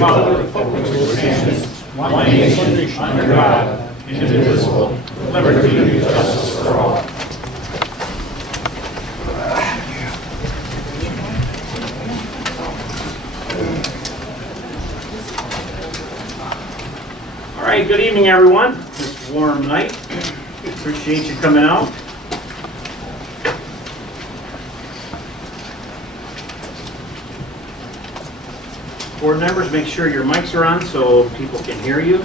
republic for which it stands, one nation, under God, indivisible, with liberty and justice for all. All right, good evening, everyone. This warm night. Appreciate you coming out. Board members, make sure your mics are on so people can hear you.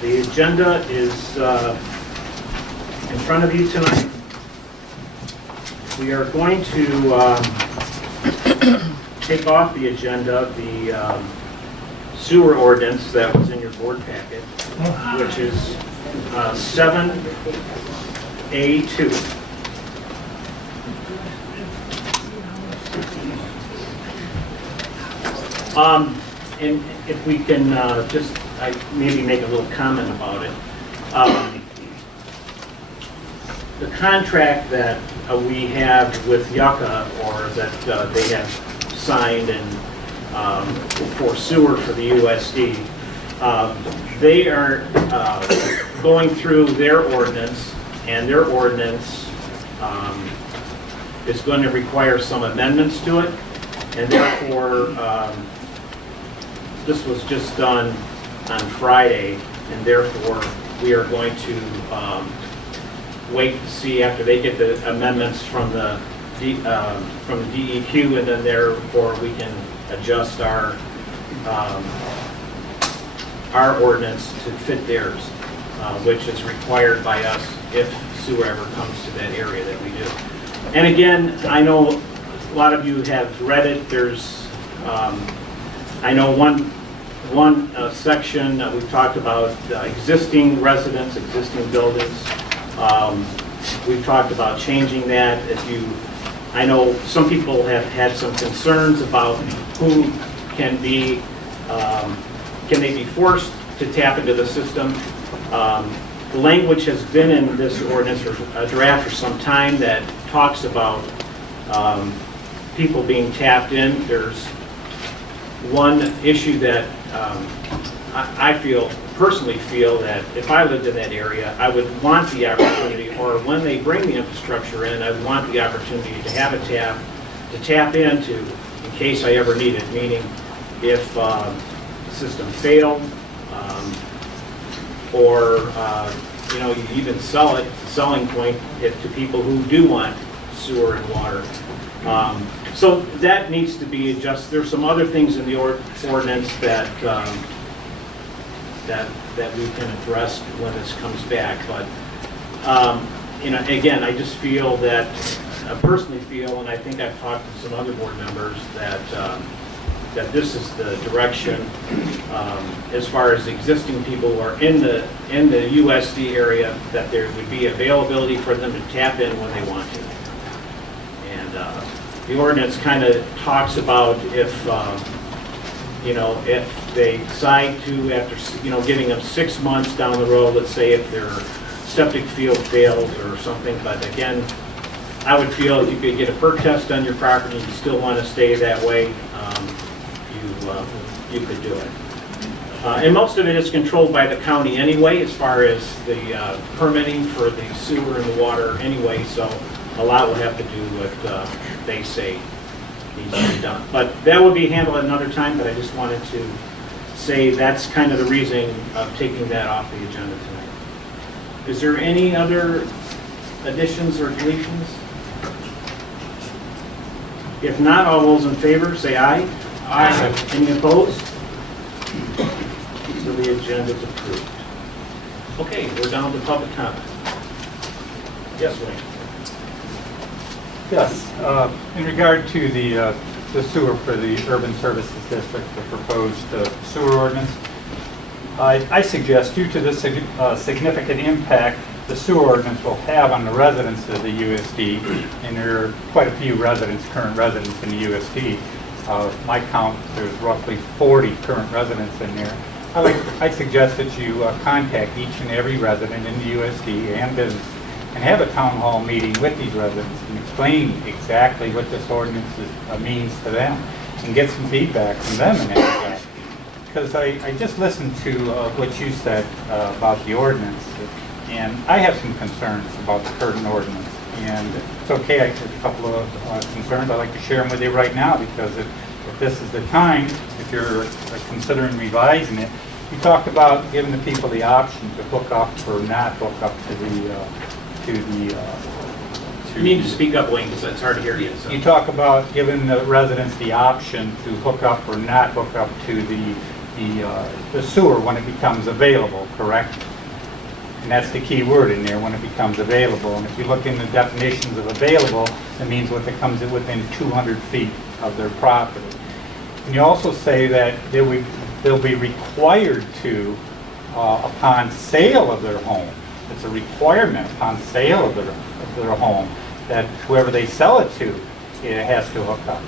The agenda is in front of you tonight. We are going to take off the agenda the sewer ordinance that was in your board packet, which is 7A2. And if we can just maybe make a little comment about it. The contract that we have with Yucca, or that they have signed and for sewer for the USD, they are going through their ordinance, and their ordinance is going to require some amendments to it, and therefore this was just done on Friday, and therefore we are going to wait to see after they get the amendments from the DEQ, and then therefore we can adjust our ordinance to fit theirs, which is required by us if sewer ever comes to that area that we do. And again, I know a lot of you have read it. There's I know one section that we've talked about existing residents, existing buildings. We've talked about changing that. I know some people have had some concerns about who can they be forced to tap into the system. The language has been in this ordinance or a draft for some time that talks about people being tapped in. There's one issue that I personally feel that if I lived in that area, I would want the opportunity, or when they bring the infrastructure in, I would want the opportunity to have a tap to tap into in case I ever need it, meaning if the system failed, or you even sell it, selling point to people who do want sewer and water. So that needs to be adjusted. There's some other things in the ordinance that we can address when this comes back. But again, I just feel that I personally feel, and I think I've talked to some other board members, that that this is the direction as far as existing people who are in the USD area, that there would be availability for them to tap in when they want to. And the ordinance kind of talks about if they decide to, after giving them 6 months down the road, let's say if their septic field fails or something. But again, I would feel if you could get a perk test on your property, you still want to stay that way, you could do it. And most of it is controlled by the county anyway, as far as the permitting for the sewer and the water anyway, so a lot will have to do what they say needs to be done. But that will be handled another time, but I just wanted to say that's kind of the reason of taking that off the agenda tonight. Is there any other additions or deletions? If not, all those in favor say aye. Aye. Any opposed? So the agenda is approved. Okay, we're down to public comment. Yes, Wayne. Yes, in regard to the sewer for the Urban Services District, the proposed sewer ordinance, I suggest, due to the significant impact the sewer ordinance will have on the residents of the USD, and there are quite a few current residents in the USD. My count, there's roughly 40 current residents in there. I suggest that you contact each and every resident in the USD and business and have a town hall meeting with these residents and explain exactly what this ordinance means to them. and get some feedback from them in that regard. Because I just listened to what you said about the ordinance, and I have some concerns about the current ordinance. And it's okay, I have a couple of concerns. I'd like to share them with you right now, because if this is the time, if you're considering revising it, you talked about giving the people the option to hook up or not hook up You need to speak up, Wayne, because it's hard to hear you. So. You talk about giving the residents the option to hook up or not hook up to the sewer when it becomes available, correct? And that's the key word in there, when it becomes available. And if you look in the definitions of available, it means what that comes within 200 feet of their property. And you also say that they'll be required to, upon sale of their home, it's a requirement upon sale of their home, that whoever they sell it to, it has to hook up.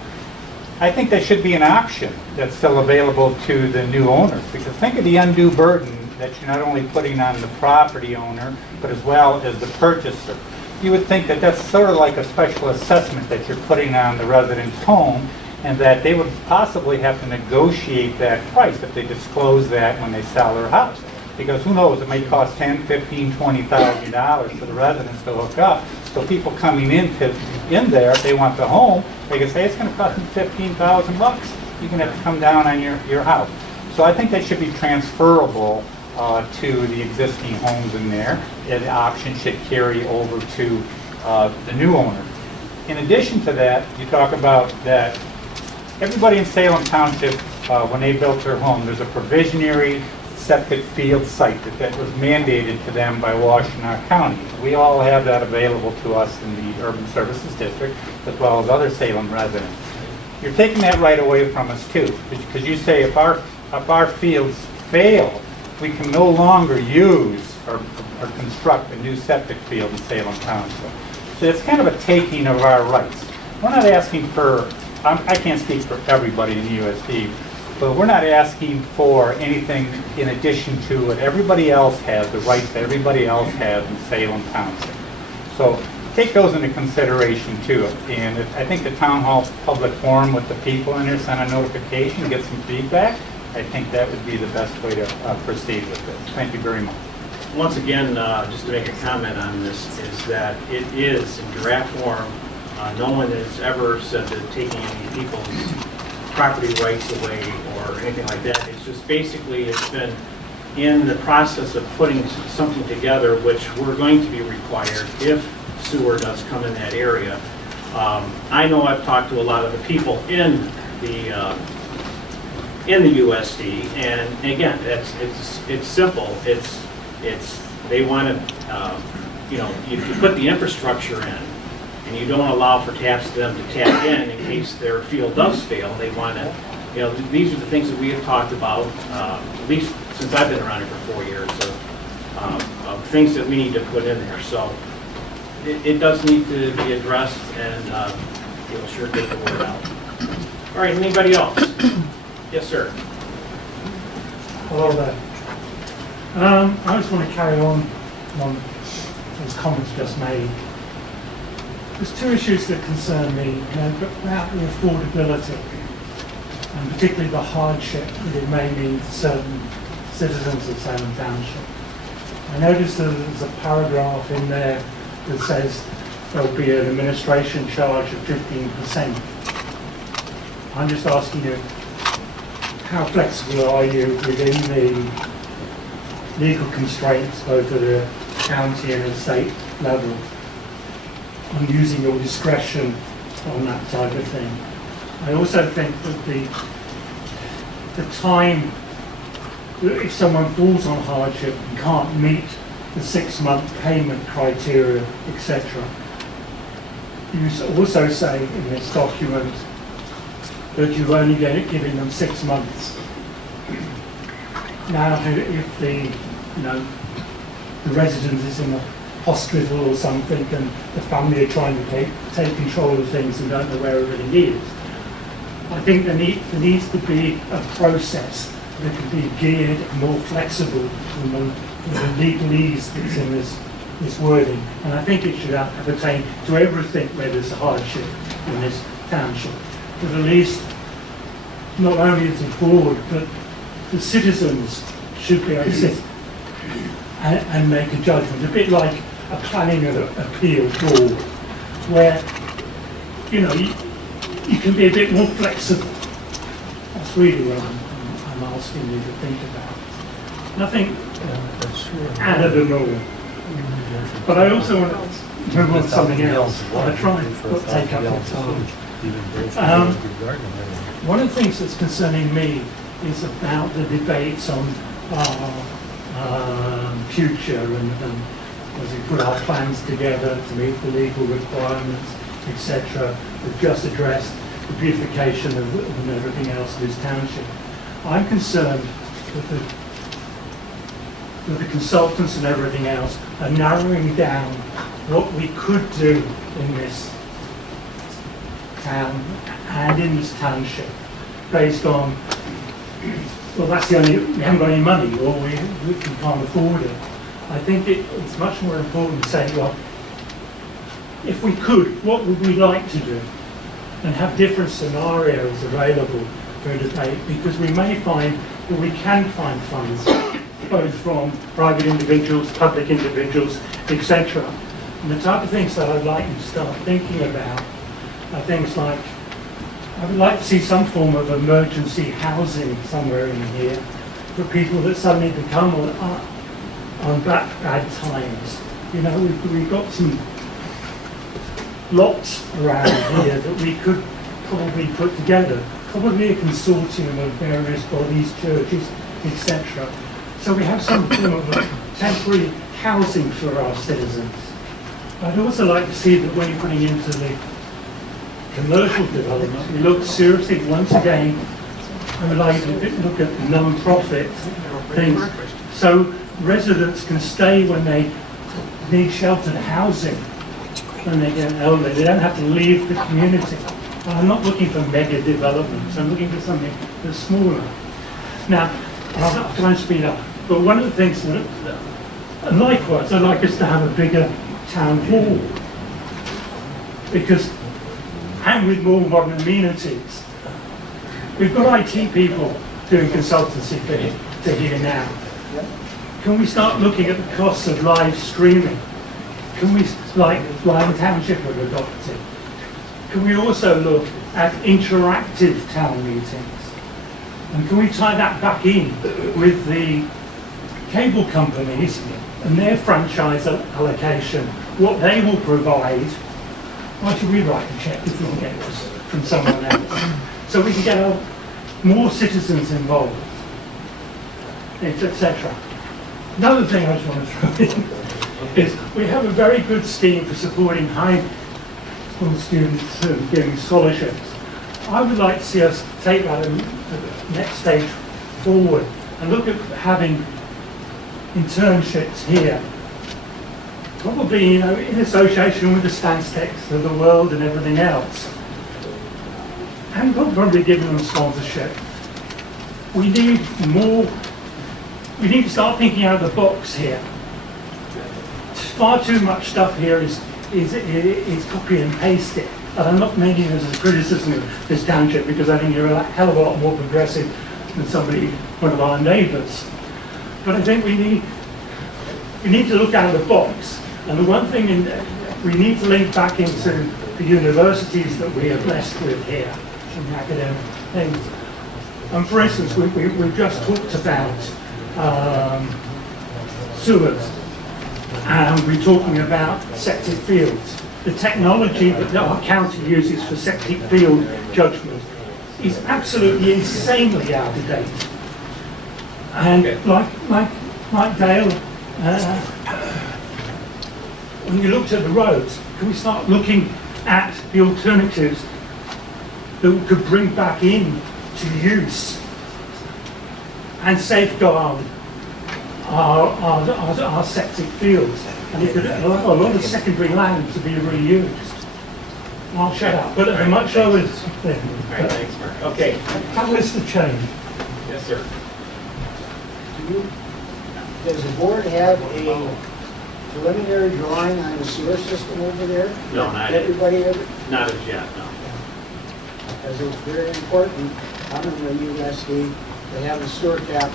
I think that should be an option that's still available to the new owners, because think of the undue burden that you're not only putting on the property owner, but as well as the purchaser. You would think that that's sort of like a special assessment that you're putting on the resident's home, and that they would possibly have to negotiate that price if they disclose that when they sell their house. Because who knows, it may cost $10,000, $15,000, $20,000 for the residents to hook up. So people coming in there, if they want the home, they can say, it's going to cost me $15,000. You're going to have to come down on your house. So I think that should be transferable to the existing homes in there. And the option should carry over to the new owner. In addition to that, you talk about that everybody in Salem Township, when they built their home, there's a provisionary septic field site that was mandated to them by Washtenaw County. We all have that available to us in the Urban Services District, as well as other Salem residents. You're taking that right away from us too, because you say if our fields fail, we can no longer use or construct a new septic field in Salem Township. So it's kind of a taking of our rights. We're not asking for, I can't speak for everybody in the USD, but we're not asking for anything in addition to what everybody else has, the rights that everybody else has in Salem Township. So take those into consideration too. And I think the town hall public forum with the people in there, send a notification, get some feedback. I think that would be the best way to proceed with this. Thank you very much. Once again, just to make a comment on this, is that it is in draft form. No one has ever said that taking any people's property rights away or anything like that. It's just basically, it's been in the process of putting something together, which we're going to be required if sewer does come in that area. I know I've talked to a lot of the people in the USD, and again, it's simple. It's they want to, you put the infrastructure in, and you don't allow for taps to them to tap in case their field does fail. They want to, these are the things that we have talked about, at least since I've been around here for 4 years, of things that we need to put in there. So it does need to be addressed, and it'll sure get the word out. All right, anybody else? Yes, sir. Hello there. I just want to carry on those comments just made. There's two issues that concern me, about the affordability, and particularly the hardship that it may mean to certain citizens of Salem Township. I noticed that there's a paragraph in there that says there'll be an administration charge of 15%. I'm just asking you, how flexible are you within the legal constraints, both at the county and the state level, on using your discretion on that type of thing? I also think that the time, if someone falls on hardship and can't meet the 6-month payment criteria, etc., you also say in this document that you're only giving them 6 months. Now, if the resident is in a hospital or something, and the family are trying to take control of things and don't know where everything is, I think there needs to be a process that can be geared more flexible than the legalese that's in this wording. And I think it should pertain to everything where there's a hardship in this township. But at least not only as a board, but the citizens should be able to sit and make a judgment, a bit like a planning and appeal board, where, you know, you can be a bit more flexible. That's really what I'm asking you to think about. Nothing out of the norm. But I also want to move on to something else. I try and not take up your time. One of the things that's concerning me is about the debates on future and as we put our plans together to meet the legal requirements, etc. We've just addressed the beautification and everything else of this township. I'm concerned that the consultants and everything else are narrowing down what we could do in this town and in this township based on, well, that's the only, we haven't got any money or we can't afford it. I think it's much more important to say, well, if we could, what would we like to do? And have different scenarios available for a debate, because we may find that we can find funds, both from private individuals, public individuals, etc. And the type of things that I'd like you to start thinking about are things like, I would like to see some form of emergency housing somewhere in here for people that suddenly become on bad times. You know, we've got some lots around here that we could probably put together, probably a consortium of various bodies, churches, etc. So we have some form of temporary housing for our citizens. I'd also like to see that when you're putting into the commercial development, we look seriously once again, I would like to look at non-profit things, so residents can stay when they need sheltered housing when they get older. They don't have to leave the community. I'm not looking for mega developments. I'm looking for something that's smaller. Now, I'll try and speed up. But one of the things that, and likewise, I'd like us to have a bigger town hall, because, and with more modern amenities. We've got IT people doing consultancy to here now. Can we start looking at the costs of live streaming? Can we, like Lyme Township have adopted? Can we also look at interactive town meetings? And can we tie that back in with the cable companies and their franchise allocation, what they will provide? Why should we write a check if we can get it from someone else? So we can get more citizens involved, etc. Another thing I just want to throw in is we have a very good scheme for supporting high school students who are giving scholarships. I would like to see us take that to the next stage forward and look at having internships here, probably, you know, in association with the Stanstecs of the world and everything else, and probably giving them sponsorship. We need more. We need to start thinking out of the box here. Far too much stuff here is copy and paste it. And I'm not making it as a criticism of this township, because I think you're a hell of a lot more progressive than one of our neighbours. But I think we need to look out of the box. And the one thing we need to link back into the universities that we are blessed with here, from the academic things. And for instance, we've just talked about sewers, and we're talking about septic fields. The technology that our county uses for septic field judgment is absolutely insanely out of date. And like Dale, when you looked at the roads, can we start looking at the alternatives that we could bring back in to use and safeguard our septic fields, and it could allow a lot of secondary land to be reused. I'll shut up, but at a much lower thing. All right, thanks, Mark. Okay. How is the change? Yes, sir. Does the board have a preliminary drawing on the sewer system over there? No, not Everybody ever? Not as yet, no. because it's very important, coming from USD, to have the sewer tap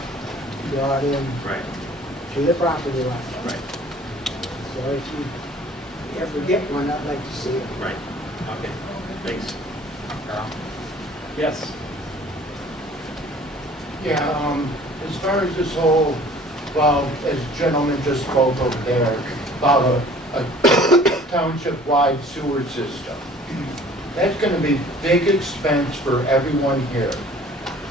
brought in Right, to the property line. right, So if you ever get one, I'd like to see it. right. Okay, thanks. Carl? Yes. Yeah, as far as this whole, well, as the gentleman just spoke over there, about a township-wide sewer system. That's gonna be big expense for everyone here,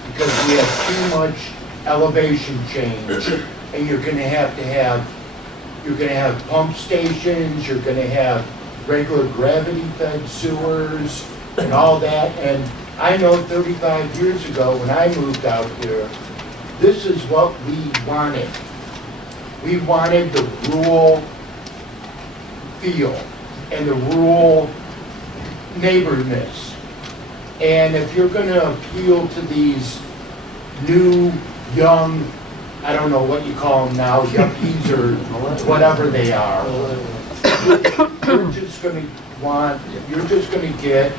because we have too much elevation change, and you're gonna have pump stations, you're gonna have regular gravity-fed sewers, and all that, and I know 35 years ago, when I moved out here, this is what we wanted. We wanted the rural feel and the rural neighborness. And if you're gonna appeal to these new, young, I don't know what you call them now, yuppies or whatever they are, you're just gonna get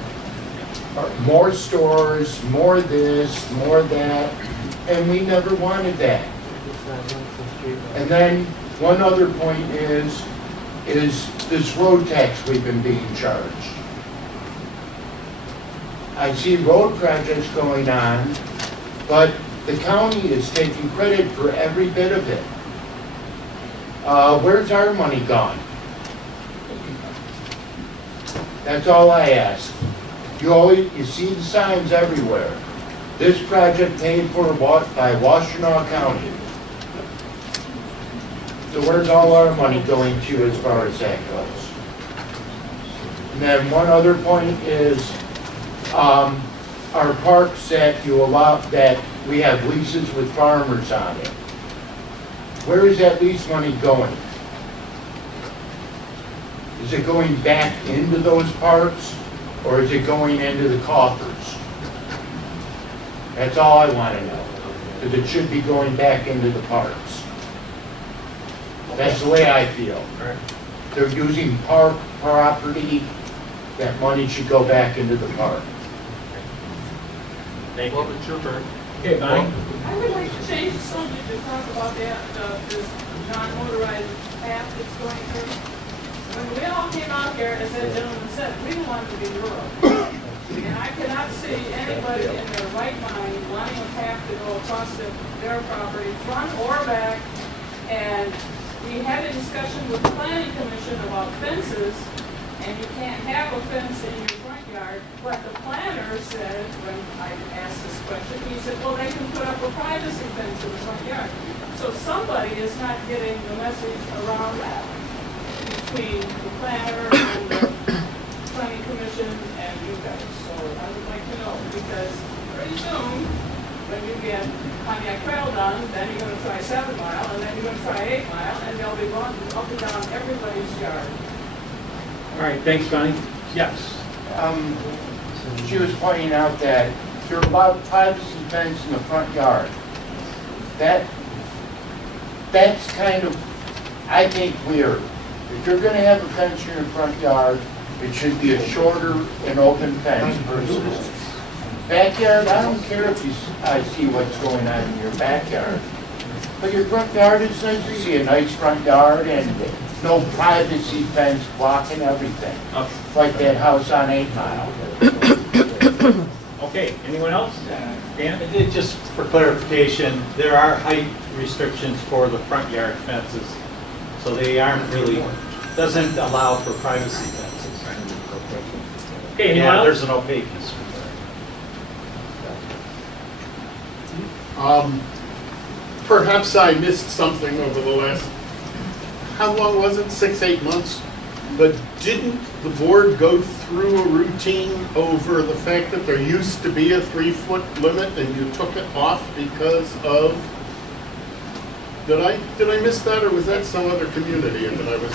more stores, more this, more that, and we never wanted that. And then, one other point is this road tax we've been being charged. I see road projects going on, but the county is taking credit for every bit of it. Where's our money gone? That's all I ask. You see the signs everywhere. This project paid for by Washtenaw County. So where's all our money going to as far as that goes? And then one other point is, our parks that you allow, that we have leases with farmers on it. Where is that lease money going? Is it going back into those parks, or is it going into the coffers? That's all I want to know, because it should be going back into the parks. That's the way I feel. They're using park property, that money should go back into the park. Thank you. Well, it's your turn. Okay, Bonnie? I would like to change the subject to talk about that, this non-motorized path that's going through. When we all came out here, as that gentleman said, we wanted to be rural. And I cannot see anybody in their right mind wanting a path to go across their property, front or back. And we had a discussion with the planning commission about fences, and you can't have a fence in your front yard. But the planner said, when I asked this question, he said, well, they can put up a privacy fence in the front yard. So somebody is not getting the message around that between the planner and the planning commission and you guys. So I would like to know, because pretty soon, when you get Pontiac Trail done, then you're gonna try 7 Mile, and then you're gonna try 8 Mile, and they'll be going up and down everybody's yard. All right, thanks, Bonnie. Yes. She was pointing out that if you're allowed privacy fence in the front yard, that's kind of, I think, weird. If you're gonna have a fence in your front yard, it should be a shorter and open fence versus backyard. I don't care if I see what's going on in your backyard. But your front yard is nice to see, a nice front yard and no privacy fence blocking everything. Okay. Like that house on 8 Mile. Okay, anyone else? Dan? Just for clarification, there are height restrictions for the front yard fences, so they aren't really, doesn't allow for privacy fences. Okay, anyone Yeah, else? there's an opaqueness. Perhaps I missed something over the last, how long was it, 6-8 months? But didn't the board go through a routine over the fact that there used to be a 3-foot limit and you took it off because of, did I miss that, or was that some other community that I was?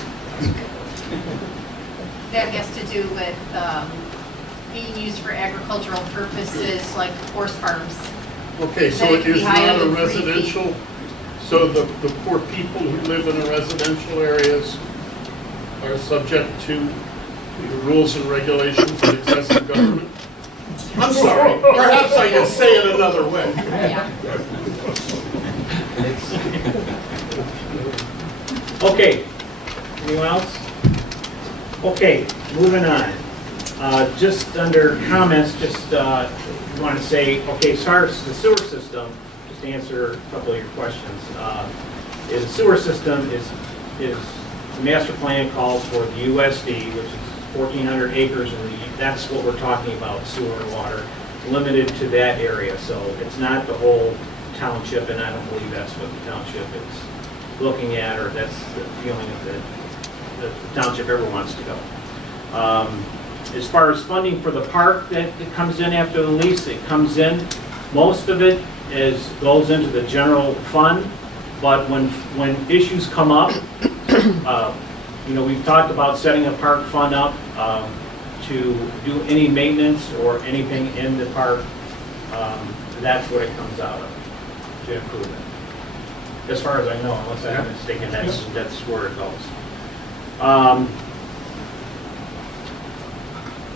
That has to do with being used for agricultural purposes, like horse farms. Okay, so Then it it can be is higher not a than 3 feet. residential, so the poor people who live in the residential areas are subject to the rules and regulations of excessive government? I'm sorry, perhaps I can say it another way. Yeah. Okay, anyone else? Okay, moving on. Just under comments, just want to say, okay, as far as the sewer system, just to answer a couple of your questions. The sewer system is, the master plan calls for the USD, which is 1,400 acres, and that's what we're talking about, sewer and water, limited to that area. So it's not the whole township, and I don't believe that's what the township is looking at, or that's the feeling that the township ever wants to go. As far as funding for the park that comes in after the lease, it comes in, most of it goes into the general fund, but when issues come up, you know, we've talked about setting a park fund up to do any maintenance or anything in the park. That's what it comes out of, to improve it. As far as I know, unless I'm mistaken, that's where it goes.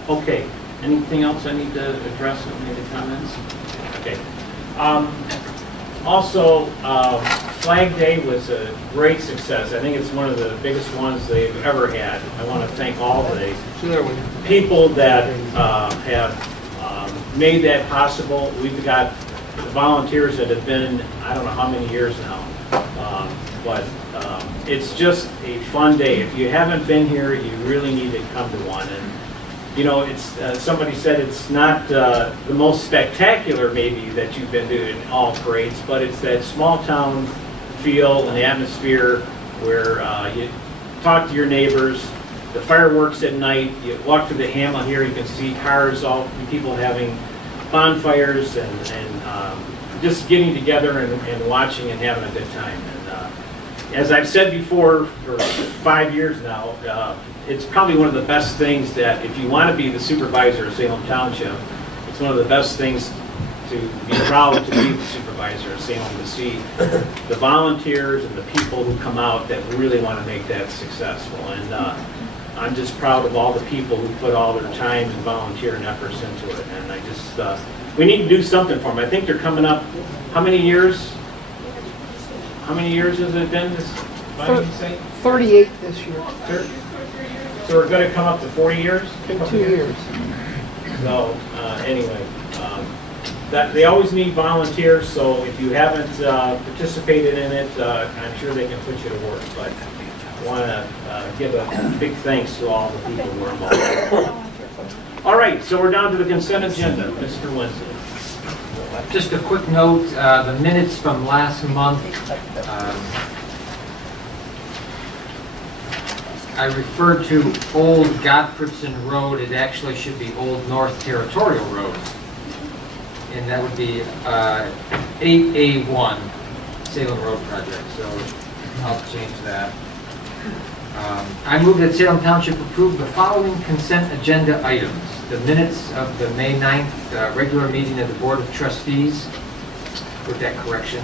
Okay, anything else I need to address in any of the comments? Okay. Also, Flag Day was a great success. I think it's one of the biggest ones they've ever had. I want to thank all the people that have made that possible. We've got volunteers that have been, I don't know how many years now, but it's just a fun day. If you haven't been here, you really need to come to one. And you know, it's somebody said it's not the most spectacular maybe that you've been doing all parades, but it's that small town feel and atmosphere where you talk to your neighbors. The fireworks at night, you walk through the hamlet here, you can see cars, all people having bonfires and just getting together and watching and having a good time. And as I've said before, for 5 years now, it's probably one of the best things that if you want to be the supervisor of Salem Township, it's one of the best things to be proud to be the supervisor of Salem, to see the volunteers and the people who come out that really want to make that successful. And I'm just proud of all the people who put all their time and volunteer and efforts into it. And I just, we need to do something for them. I think they're coming up, how many years? How many years has it been, this, why did you say? 38 this year, So we're going to come up to 40 years? in 2 years. So, anyway, that, they always need volunteers, so if you haven't participated in it, I'm sure they can put you to work. But I want to give a big thanks to all the people who are involved. All right, so we're down to the consent agenda. Mr. Winslow. Just a quick note, the minutes from last month, I referred to Old Godfredson Road. It actually should be Old North Territorial Road. And that would be 8A1 Salem Road Project, so I'll change that. I move that Salem Township approve the following consent agenda items. The minutes of the May 9th regular meeting of the Board of Trustees, with that correction.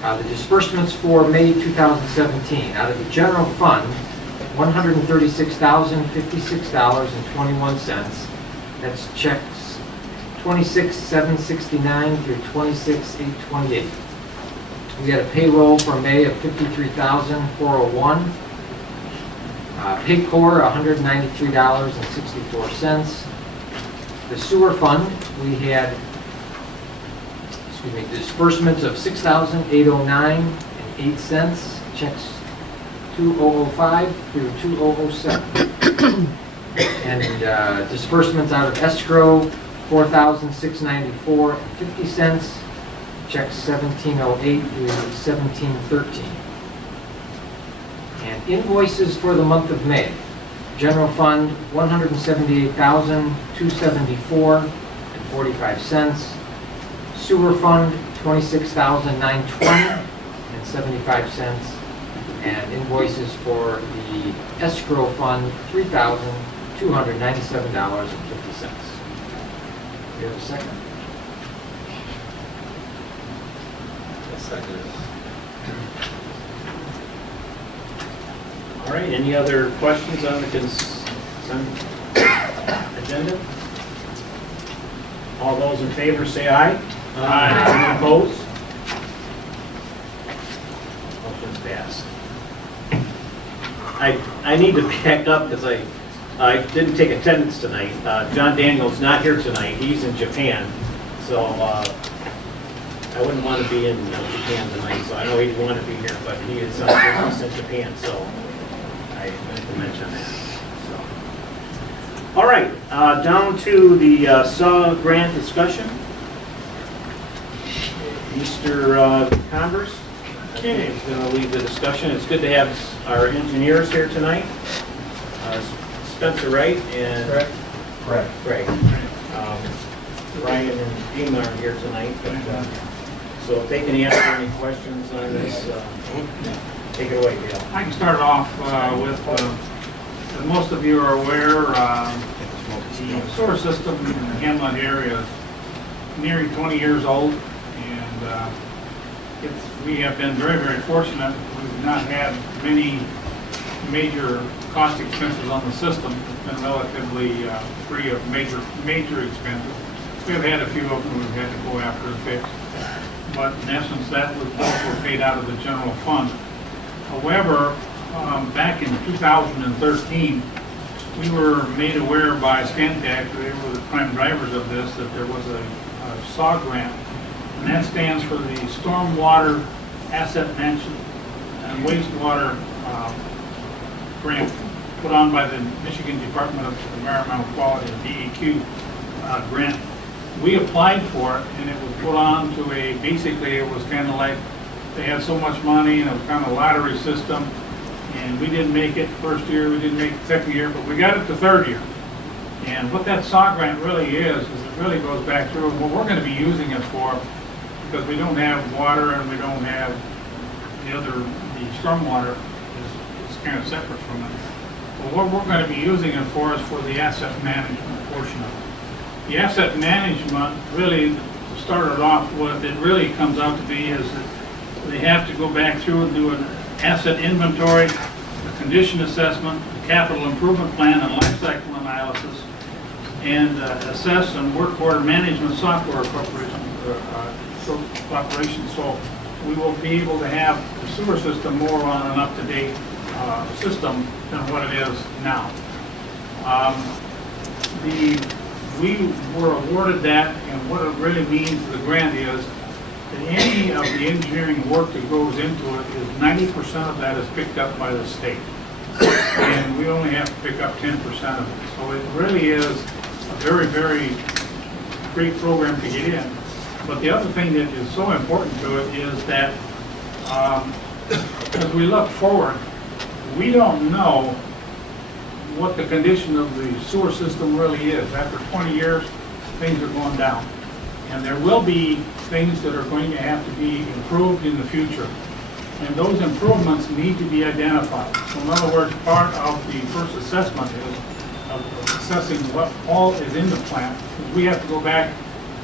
The disbursements for May 2017 out of the general fund, $136,056.21. That's checks 26,769 through 26,828. We had a payroll for May of $53,401. Paycor, $193.64. The sewer fund, we had, disbursements of $6,809.08. Checks 2005 through 2007. And disbursements out of escrow, $4,694.50. Checks 1708 through 1713. And invoices for the month of May. General fund, $178,274.45. Sewer fund, $26,920.75. And invoices for the escrow fund, $3,297.50. We have a second? All right, any other questions on the consent agenda? All those in favor say aye. Aye. Any opposed? Motion's passed. I need to back up because I didn't take attendance tonight. John Daniel's not here tonight. He's in Japan. So I wouldn't want to be in Japan tonight. So I know he'd want to be here, but he is business in Japan. So I meant to mention that. So. All right, down to the SAW grant discussion. Mr. Converse. Okay, he's going to lead the discussion. It's good to have our engineers here tonight. Spencer Wright and Greg. Ryan and Dean aren't here tonight, but, so if they can answer any questions on this, take it away, Dale. I can start off with, as most of you are aware, the sewer system in the Hamlet area is nearing 20 years old, and we have been very, very fortunate. We've not had many major cost expenses on the system. It's been relatively free of major expenses. We've had a few of them we've had to go after and fix. But in essence, those were paid out of the general fund. However, back in 2013, we were made aware by Stantec, they were the prime drivers of this, that there was a SAW grant, and that stands for the Stormwater Asset Management and Wastewater grant put on by the Michigan Department of Environmental Quality, DEQ grant. We applied for it, and it was put on to basically it was kind of like they had so much money, and it was kind of a lottery system, and we didn't make it first year, we didn't make it second year, but we got it the third year. And what that SAW grant really is it really goes back to what we're going to be using it for, because we don't have water and we don't have the stormwater is kind of separate from it. But what we're going to be using it for is for the asset management portion of it. The asset management, really, to start it off, what it really comes out to be is that they have to go back through and do an asset inventory, a condition assessment, a capital improvement plan, and life cycle analysis, and assess and work order management software corporation. So we will be able to have the sewer system more on an up-to-date system than what it is now. We were awarded that, and what it really means to the grant is that any of the engineering work that goes into it is 90% of that is picked up by the state. And we only have to pick up 10% of it. So it really is a very, very great program to get in. But the other thing that is so important to it is that as we look forward, we don't know what the condition of the sewer system really is. After 20 years, things are going down. And there will be things that are going to have to be improved in the future. And those improvements need to be identified. So in other words, part of the first assessment is of assessing what all is in the plant. We have to go back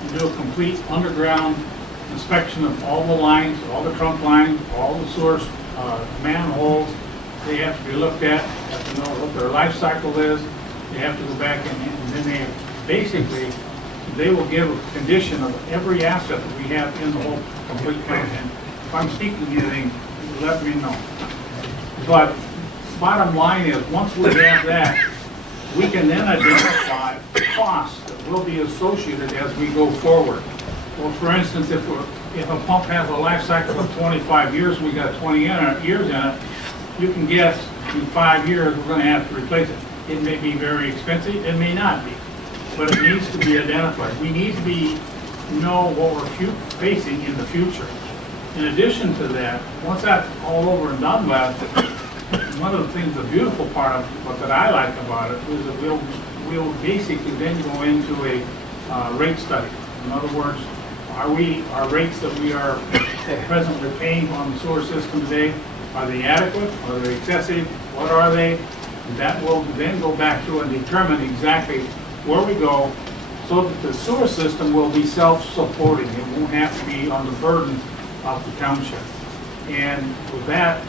and do a complete underground inspection of all the lines, all the trunk lines, all the source manholes. They have to be looked at, have to know what their life cycle is. They have to go back and then they will give a condition of every asset that we have in the whole complete plant. And if I'm speaking anything, let me know. But bottom line is, once we have that, we can then identify the costs that will be associated as we go forward. Well, for instance, if a pump has a life cycle of 25 years, we got 20 years in it, you can guess in 5 years we're going to have to replace it. It may be very expensive, it may not be, but it needs to be identified. We need to know what we're facing in the future. In addition to that, once that's all over and done with, one of the things, the beautiful part of what that I like about it is that we'll basically then go into a rate study. In other words, our rates that we are presently paying on the sewer system today, are they adequate? Are they excessive? What are they? And that will then go back through and determine exactly where we go so that the sewer system will be self-supporting. It won't have to be on the burden of the township. And with that,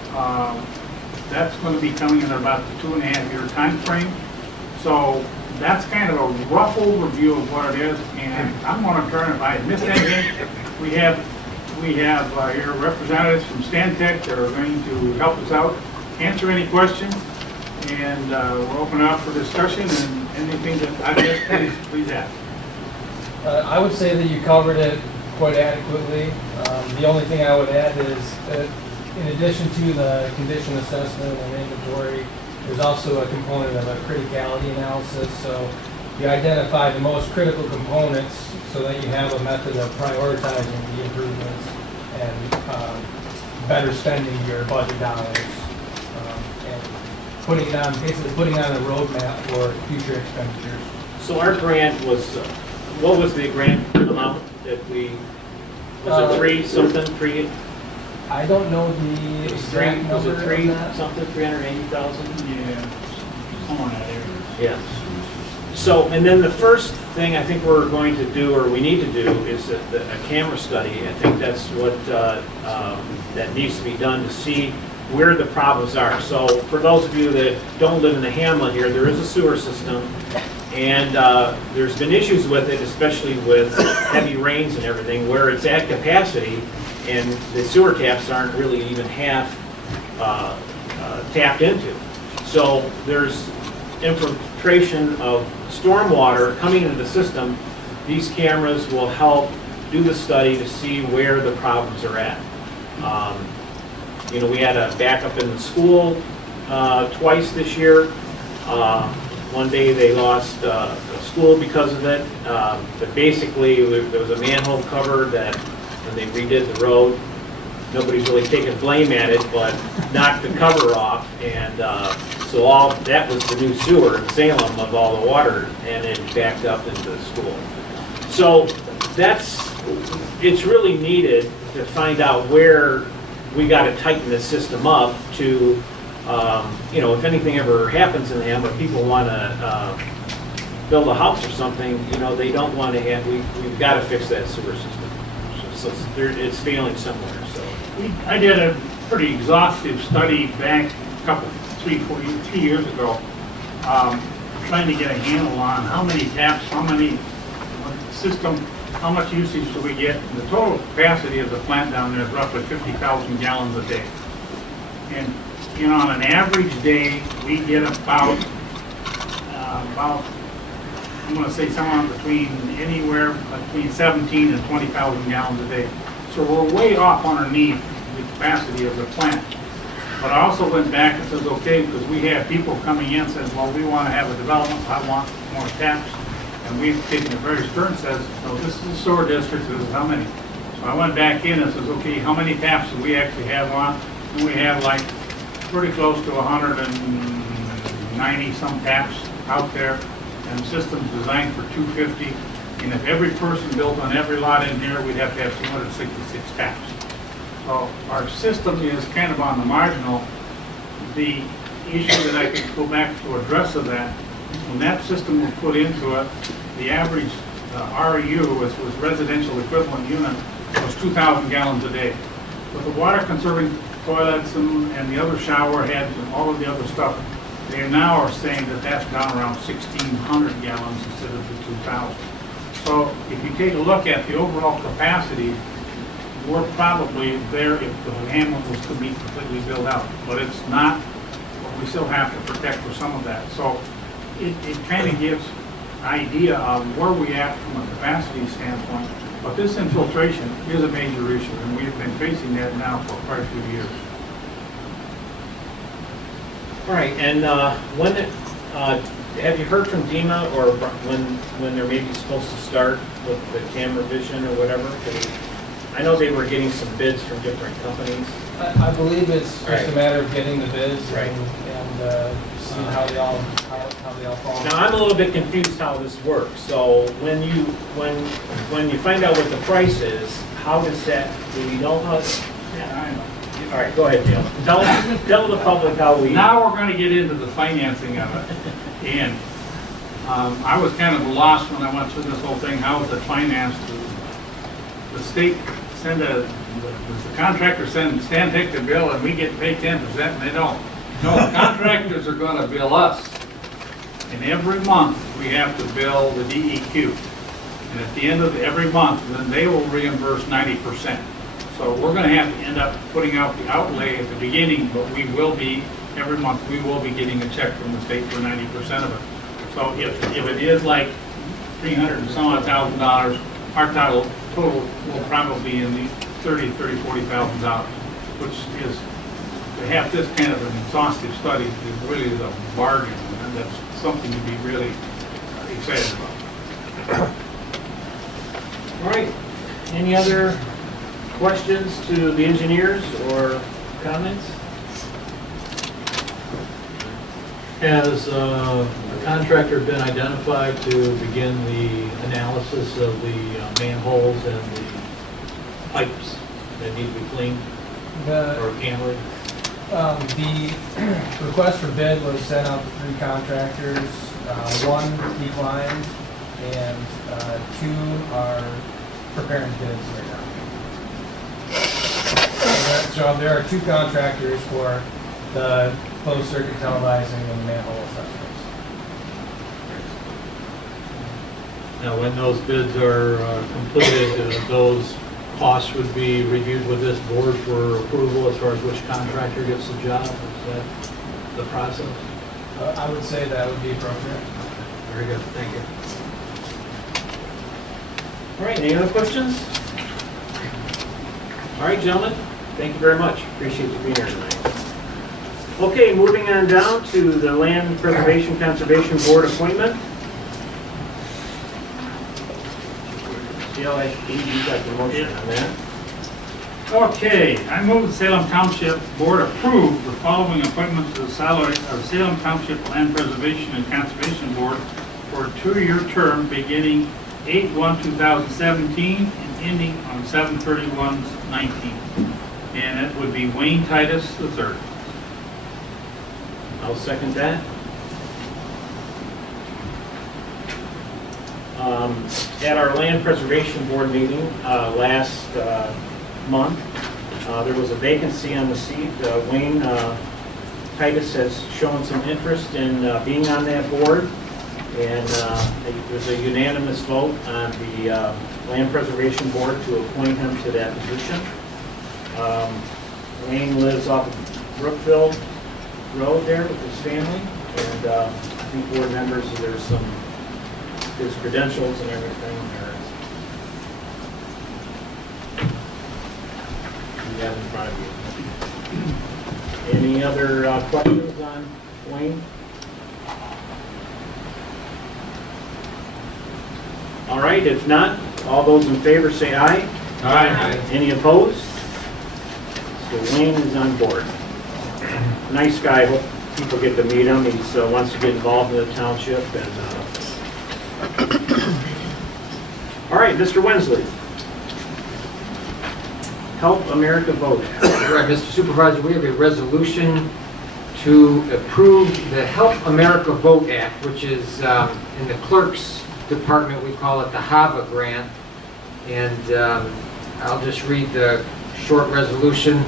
that's going to be coming in about the 2.5-year time frame. So that's kind of a rough overview of what it is, and I'm gonna turn, if I missed anything, we have here representatives from Stantec that are going to help us out, answer any questions, and we'll open it up for discussion, and anything that I missed, please ask. I would say that you covered it quite adequately. The only thing I would add is that in addition to the condition assessment and inventory, there's also a component of a criticality analysis. So you identify the most critical components so that you have a method of prioritizing the improvements and better spending your budget dollars and basically putting on a roadmap for future expenditures. So our grant was, what was the grant amount that we, was it three? I don't know the exact Was number it of three that. something, 380,000? Yeah, somewhere in that area. Yeah. So, and then the first thing I think we're going to do, or we need to do, is a camera study. I think that's what, that needs to be done to see where the problems are. So for those of you that don't live in the hamlet here, there is a sewer system, and there's been issues with it, especially with heavy rains and everything, where it's at capacity, and the sewer taps aren't really even half tapped into. So there's infiltration of stormwater coming into the system. These cameras will help do the study to see where the problems are at. You know, we had a backup in the school twice this year. One day they lost a school because of it. But basically, there was a manhole cover that when they redid the road, nobody's really taking blame at it, but knocked the cover off. And so all that was the new sewer in Salem of all the water, and it backed up into the school. So it's really needed to find out where we got to tighten the system up to, you know, if anything ever happens in the hamlet, people want to build a house or something, you know, they don't want to have, we've got to fix that sewer system. So it's failing somewhere, so. I did a pretty exhaustive study back a couple, 3 years ago, trying to get a handle on how many taps, how many system, how much usage do we get. And the total capacity of the plant down there is roughly 50,000 gallons a day. And, you know, on an average day, we get about I'm going to say somewhere anywhere between 17 and 20,000 gallons a day. So we're way off underneath the capacity of the plant. But I also went back and said, okay, because we have people coming in and says, well, we want to have a development, I want more taps. And we've taken a very stern says, no, this is a sewer district, this is how many. So I went back in and says, okay, how many taps do we actually have on? And we have like pretty close to 190 some taps out there, and the system's designed for 250. And if every person built on every lot in here, we'd have to have 266 taps. So our system is kind of on the marginal. The issue that I could go back to address of that, when that system was put into it, the average REU, which was residential equivalent unit, was 2,000 gallons a day. With the water conserving toilets and the other shower heads and all of the other stuff, they now are saying that that's down around 1,600 gallons instead of the 2,000. So if you take a look at the overall capacity, we're probably there if the hamlet was to be completely built out. But it's not, but we still have to protect for some of that. So it kind of gives an idea of where we at from a capacity standpoint. But this infiltration is a major issue, and we've been facing that now for quite a few years. All right, and have you heard from DEMA or when they're maybe supposed to start with the camera vision or whatever? I know they were getting some bids from different companies. I believe it's just Right. a matter of getting the bids Right. and seeing how they all fall. Now, I'm a little bit confused how this works. So when you find out what the price is, how does that, do we know how? Yeah, I know. All right, go ahead, Dale. Tell the public how we. Now we're going to get into the financing of it. And I was kind of lost when I went through this whole thing. How is it financed? The state does the contractor send Stantec the bill and we get paid 10% and they don't? No, the contractors are going to bill us. And every month, we have to bill the DEQ. And at the end of every month, then they will reimburse 90%. So we're gonna have to end up putting out the outlay at the beginning, but we will be, every month, we will be getting a check from the state for 90% of it. So if it is like $300 and some odd thousand, our total will probably be in the $40,000, which is, to have this kind of an exhaustive study is really a bargain, and that's something to be really excited about. All right, any other questions to the engineers or comments? Has a contractor been identified to begin the analysis of the manholes and the pipes that need to be cleaned or cambered? The request for bid was sent out to 3 contractors. One declined, and 2 are preparing bids right now. So there are 2 contractors for the closed circuit televising and manhole assessments. Now, when those bids are completed, those costs would be reviewed with this board for approval as far as which contractor gets the job? Is that the process? I would say that would be appropriate. Very good, thank you. All right, any other questions? All right, gentlemen, thank you very much. Appreciate you being here tonight. Okay, moving on down to the Land Preservation Conservation Board appointment. You got the motion on that. Okay, I move the Salem Township Board approve the following appointments to the salary of Salem Township Land Preservation and Conservation Board for a 2-year term beginning 8/1/2017 and ending on 7/31/19. And it would be Wayne Titus III. I'll second that. At our Land Preservation Board meeting last month, there was a vacancy on the seat. Wayne Titus has shown some interest in being on that board, and there's a unanimous vote on the Land Preservation Board to appoint him to that position. Wayne lives off of Brookville Road there with his family, and I think board members, there's some, his credentials and everything there. You have in front of you. Any other questions on Wayne? All right, if not, all those in favor say aye. Aye. Any opposed? So Wayne is on board. Nice guy, hope people get to meet him. He wants to get involved in the township. And all right, Mr. Wensley. Help America Vote. All right, Mr. Supervisor, we have a resolution to approve the Help America Vote Act, which is in the clerk's department, we call it the HAVA grant. And I'll just read the short resolution.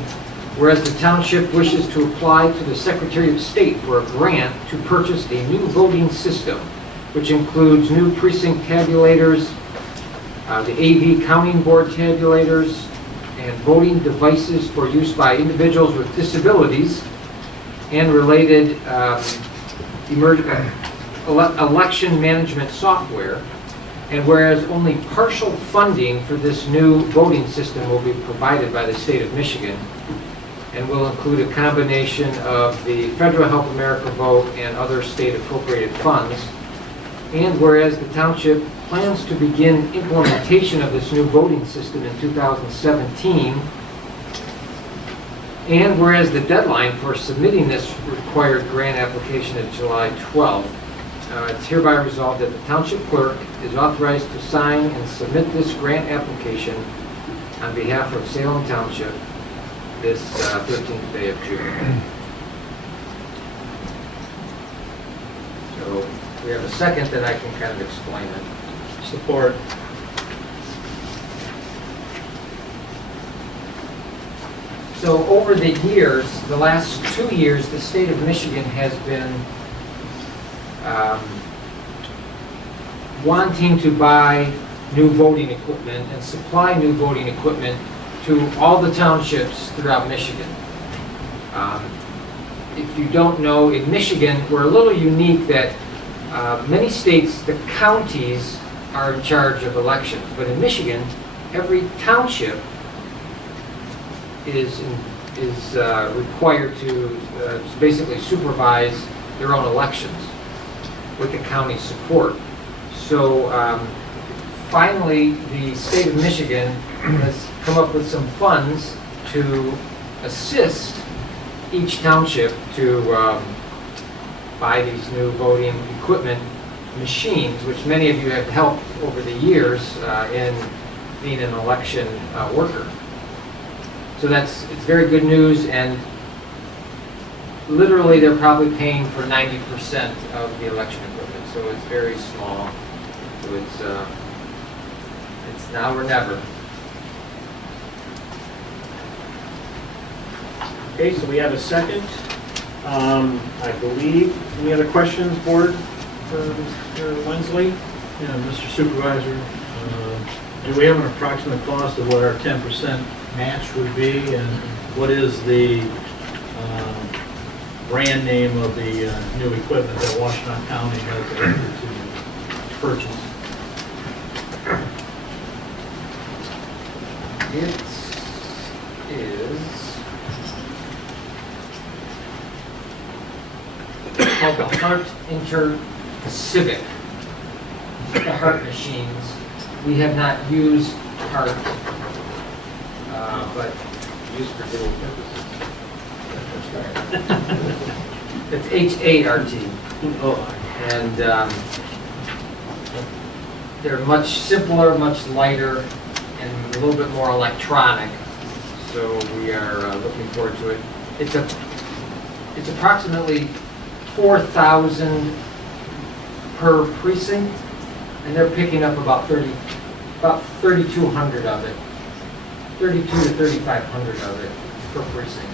Whereas the township wishes to apply to the Secretary of State for a grant to purchase a new voting system, which includes new precinct tabulators, the AV counting board tabulators, and voting devices for use by individuals with disabilities, and related election management software. And whereas only partial funding for this new voting system will be provided by the state of Michigan, and will include a combination of the Federal Help America Vote and other state appropriated funds. And whereas the township plans to begin implementation of this new voting system in 2017, and whereas the deadline for submitting this required grant application is July 12th, it's hereby resolved that the township clerk is authorized to sign and submit this grant application on behalf of Salem Township this 13th day of June. So we have a second, then I can kind of explain it. Support. So over the years, the last 2 years, the state of Michigan has been wanting to buy new voting equipment and supply new voting equipment to all the townships throughout Michigan. If you don't know, in Michigan, we're a little unique that many states, the counties are in charge of elections, but in Michigan, every township is required to basically supervise their own elections with the county support. So finally, the state of Michigan has come up with some funds to assist each township to buy these new voting equipment machines, which many of you have helped over the years in being an election worker. So it's very good news, and literally they're probably paying for 90% of the election equipment, so it's very small. So it's now or never. Okay, so we have a second. I believe, any other questions, board, for Mr. Wensley? Yeah, Mr. Supervisor, do we have an approximate cost of what our 10% match would be? And what is the brand name of the new equipment that Washington County has elected to purchase? It is called the Hart Inter-Civic, the Hart machines. We have not used Hart, but used for dual purposes. It's H-A-R-T. And they're much simpler, much lighter, and a little bit more electronic. So we are looking forward to it. It's approximately 4,000 per precinct, and they're picking up about 3,200 of it, 3,200 to 3,500 of it per precinct.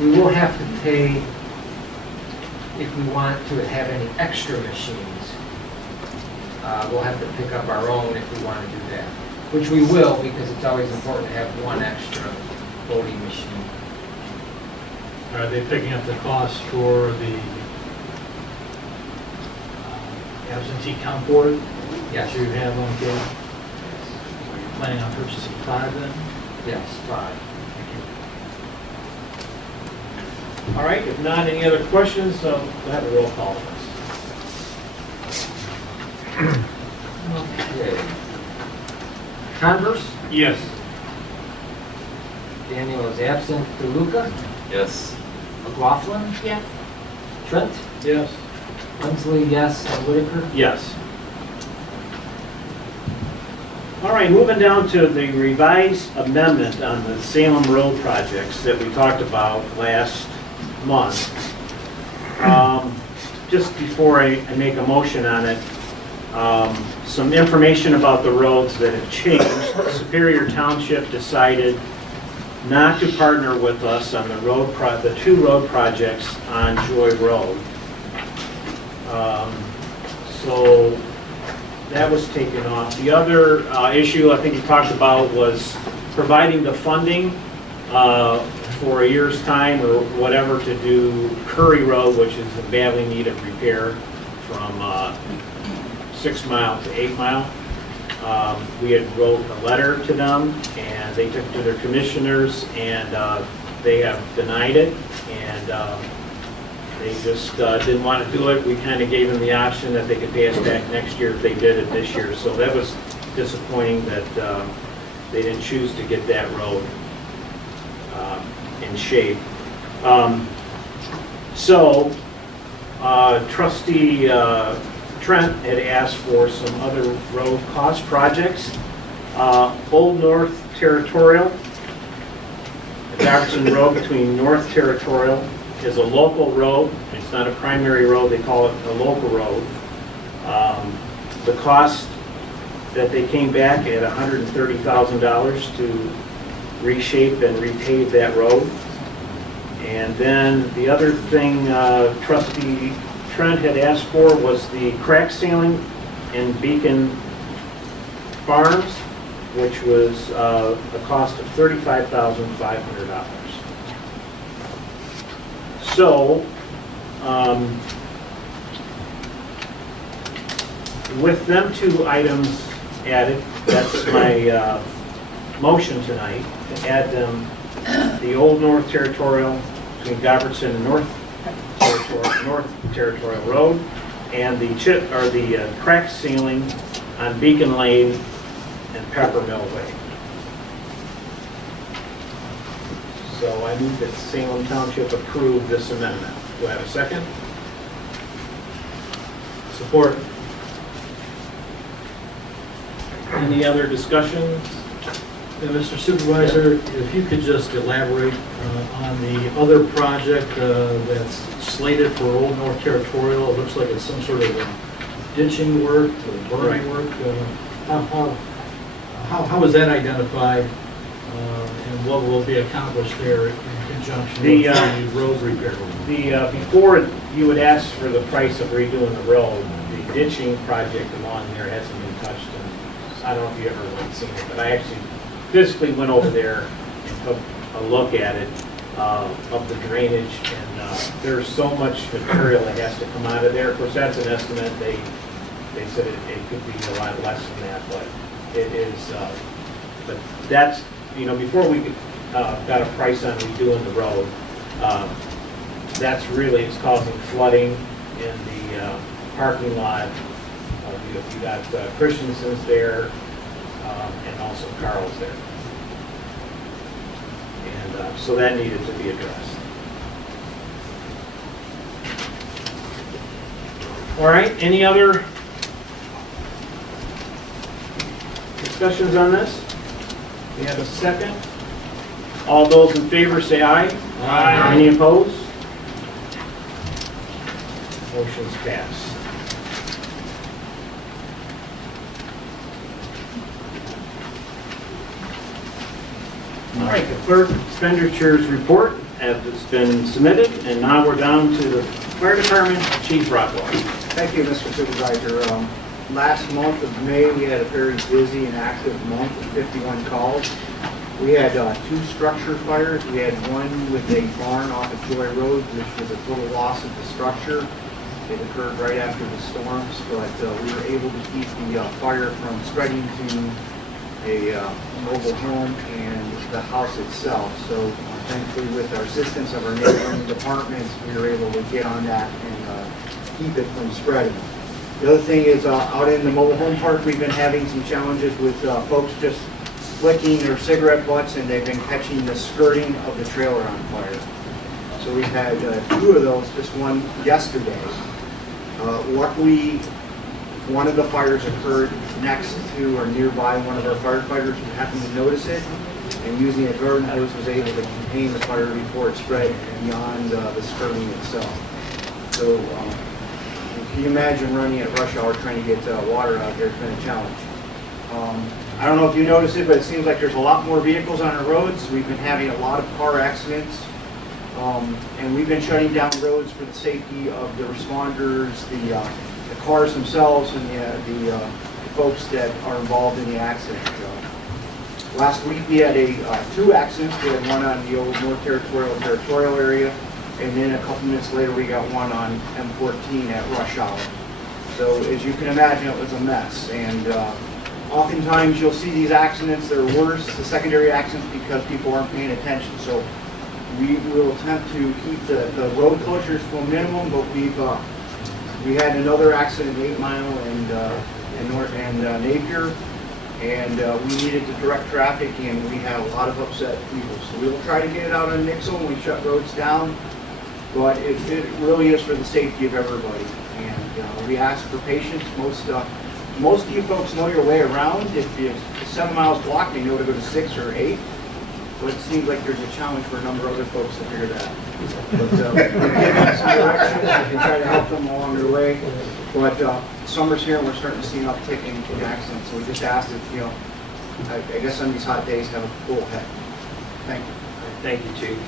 We will have to pay if we want to have any extra machines. We'll have to pick up our own if we want to do that, which we will, because it's always important to have one extra voting machine. Are they picking up the cost for the absentee count board? Yes. You have on board? So you're planning on purchasing 5 then? Yes, 5. All right, if not, any other questions, we'll have a roll call on this. Okay. Converse? Yes. Daniel is absent. DeLuca? Yes. McLaughlin? Yes. Trent? Yes. Wensley, yes. And Whitaker? Yes. All right, moving down to the revised amendment on the Salem Road projects that we talked about last month. Just before I make a motion on it, some information about the roads that have changed. Superior Township decided not to partner with us on the 2 road projects on Joy Road. So that was taken off. The other issue I think you talked about was providing the funding for a year's time or whatever to do Curry Road, which is in badly need of repair from 6 Mile to 8 Mile. We had wrote a letter to them, and they took it to their commissioners, and they have denied it, and they just didn't want to do it. We kind of gave them the option that they could pay us back next year if they did it this year. So that was disappointing that they didn't choose to get that road in shape. Trustee Trent had asked for some other road cost projects. Old North Territorial, Jefferson Road between North Territorial is a local road. It's not a primary road, they call it a local road. The cost that they came back at $130,000 to reshape and repave that road. And then the other thing Trustee Trent had asked for was the crack sealing in Beacon Farms, which was a cost of $35,500. So, with them two items added, that's my motion tonight, to add them, the Old North Territorial between Govertson and North Territorial Road, and the crack ceiling on Beacon Lane and Pepper Mill Way. So I move that Salem Township approve this amendment. Do I have a second? Support. Any other discussions? Mr. Supervisor, if you could just elaborate on the other project that's slated for Old North Territorial. It looks like it's some sort of ditching work or burning work. How was that identified, and what will be accomplished there in conjunction with the road repair? Before you would ask for the price of redoing the road, the ditching project along there hasn't been touched. And I don't know if you ever went seen it, but I actually physically went over there and took a look at it, of the drainage, and there's so much material that has to come out of there. Of course, that's an estimate. They said it could be a lot less than that, but it is, but that's, before we got a price on redoing the road, that's really, it's causing flooding in the parking lot. You got Christensen's there, and also Carl's there. And so that needed to be addressed. All right, any other discussions on this? We have a second. All those in favor say aye. Aye. Any opposed? Motion's passed. All right, the clerk expenditures report has been submitted, and now we're down to the fire department, Chief Rockwell. Thank you, Mr. Supervisor. Last month of May, we had a very busy and active month with 51 calls. We had 2 structure fires. We had one with a barn off of Joy Road, which was a total loss of the structure. It occurred right after the storms, but we were able to keep the fire from spreading to a mobile home and the house itself. So thankfully, with our assistance of our neighboring departments, we were able to get on that and keep it from spreading. The other thing is out in the mobile home park, we've been having some challenges with folks just flicking their cigarette butts, and they've been catching the skirting of the trailer on fire. So we've had 2 of those, just one yesterday. Luckily, one of the fires occurred next to or nearby one of our firefighters who happened to notice it, and using a garden hose was able to contain the fire before it spread beyond the skirting itself. So can you imagine running at rush hour trying to get water out there? It's been a challenge. I don't know if you noticed it, but it seems like there's a lot more vehicles on our roads. We've been having a lot of car accidents, and we've been shutting down roads for the safety of the responders, the cars themselves, and the folks that are involved in the accident. Last week we had 2 accidents. We had one on the Old North Territorial area, and then a couple minutes later we got one on M14 at rush hour. So as you can imagine, it was a mess. And oftentimes you'll see these accidents that are worse, the secondary accidents, because people aren't paying attention. So we will attempt to keep the road closures to a minimum, but we had another accident 8 Mile and Napier, and we needed to direct traffic, and we had a lot of upset people. So we will try to get it out on Nixle when we shut roads down, but it really is for the safety of everybody. And we ask for patience. Most of you folks know your way around. If 7 miles blocked, you know to go to 6 or 8. But it seems like there's a challenge for a number of other folks to figure that out. But we're giving them some direction. We can try to help them along their way. But summer's here, and we're starting to see an uptick in accidents. So we just ask that, I guess on these hot days, have a cool head. Thank you. Thank you, Chief.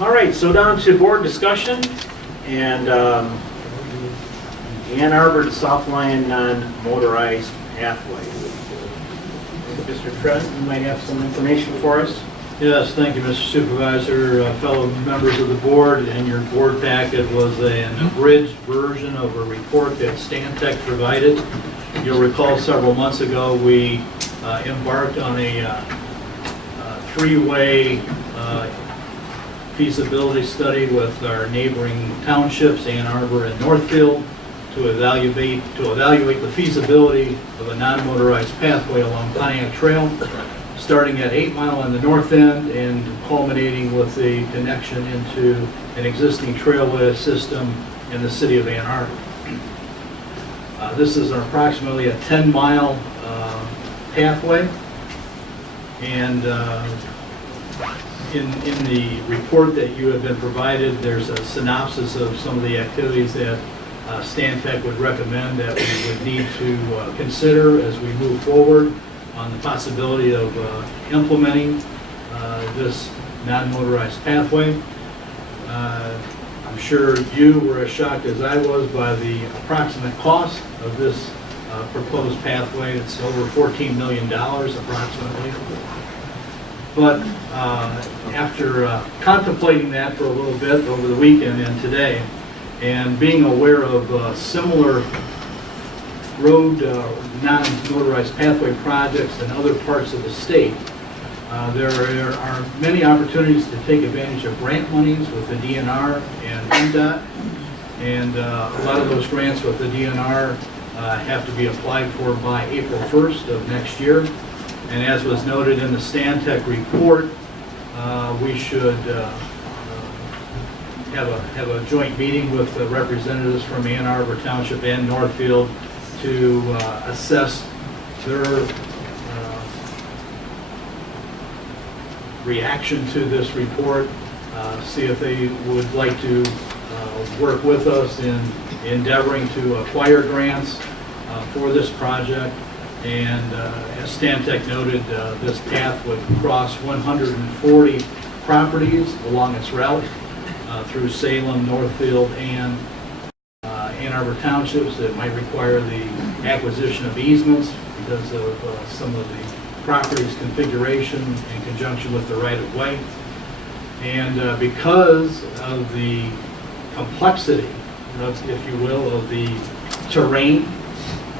All right, so down to board discussion, and Ann Arbor to South Lyon non-motorized pathway. Mr. Trent, you might have some information for us? Yes, thank you, Mr. Supervisor. Fellow members of the board, in your board packet was an abridged version of a report that Stantec provided. You'll recall several months ago, we embarked on a three-way feasibility study with our neighboring townships, Ann Arbor and Northfield, to evaluate the feasibility of a non-motorized pathway along Pontiac Trail, starting at 8 Mile on the north end and culminating with the connection into an existing trailway system in the city of Ann Arbor. This is approximately a 10-mile pathway, and in the report that you have been provided, there's a synopsis of some of the activities that Stantec would recommend that we would need to consider as we move forward on the possibility of implementing this non-motorized pathway. I'm sure you were as shocked as I was by the approximate cost of this proposed pathway. It's over $14 million approximately. But after contemplating that for a little bit over the weekend and today, and being aware of similar road non-motorized pathway projects in other parts of the state, there are many opportunities to take advantage of grant monies with the DNR and NDOT, and a lot of those grants with the DNR have to be applied for by April 1st of next year. And as was noted in the Stantec report, we should have a joint meeting with the representatives from Ann Arbor Township and Northfield to assess their reaction to this report, see if they would like to work with us in endeavoring to acquire grants for this project. And as Stantec noted, this path would cross 140 properties along its route through Salem, Northfield, and Ann Arbor Townships. It might require the acquisition of easements because of some of the property's configuration in conjunction with the right-of-way. And because of the complexity, if you will, of the terrain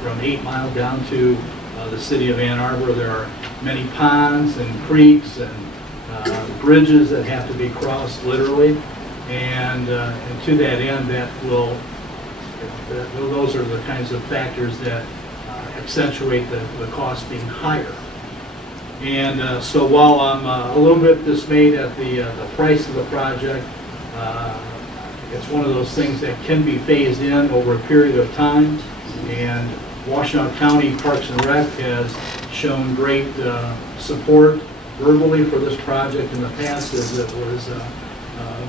from 8 Mile down to the city of Ann Arbor, there are many ponds and creeks and bridges that have to be crossed literally. And to that end, those are the kinds of factors that accentuate the cost being higher. And so while I'm a little bit dismayed at the price of the project, it's one of those things that can be phased in over a period of time. And Washtenaw County Parks and Rec has shown great support verbally for this project in the past as it was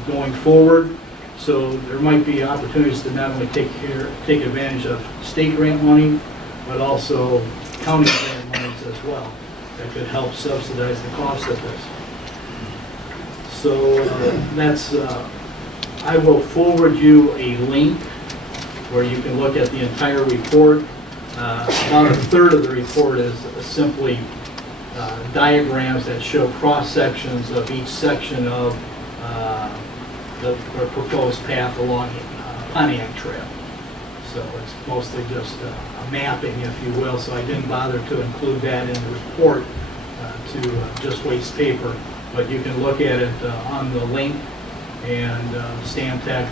going forward. So there might be opportunities to not only take advantage of state grant money, but also county grant monies as well that could help subsidize the cost of this. So that's, I will forward you a link where you can look at the entire report. About a third of the report is simply diagrams that show cross-sections of each section of the proposed path along Pontiac Trail. So it's mostly just a mapping, if you will, so I didn't bother to include that in the report to just waste paper. But you can look at it on the link, and Stantec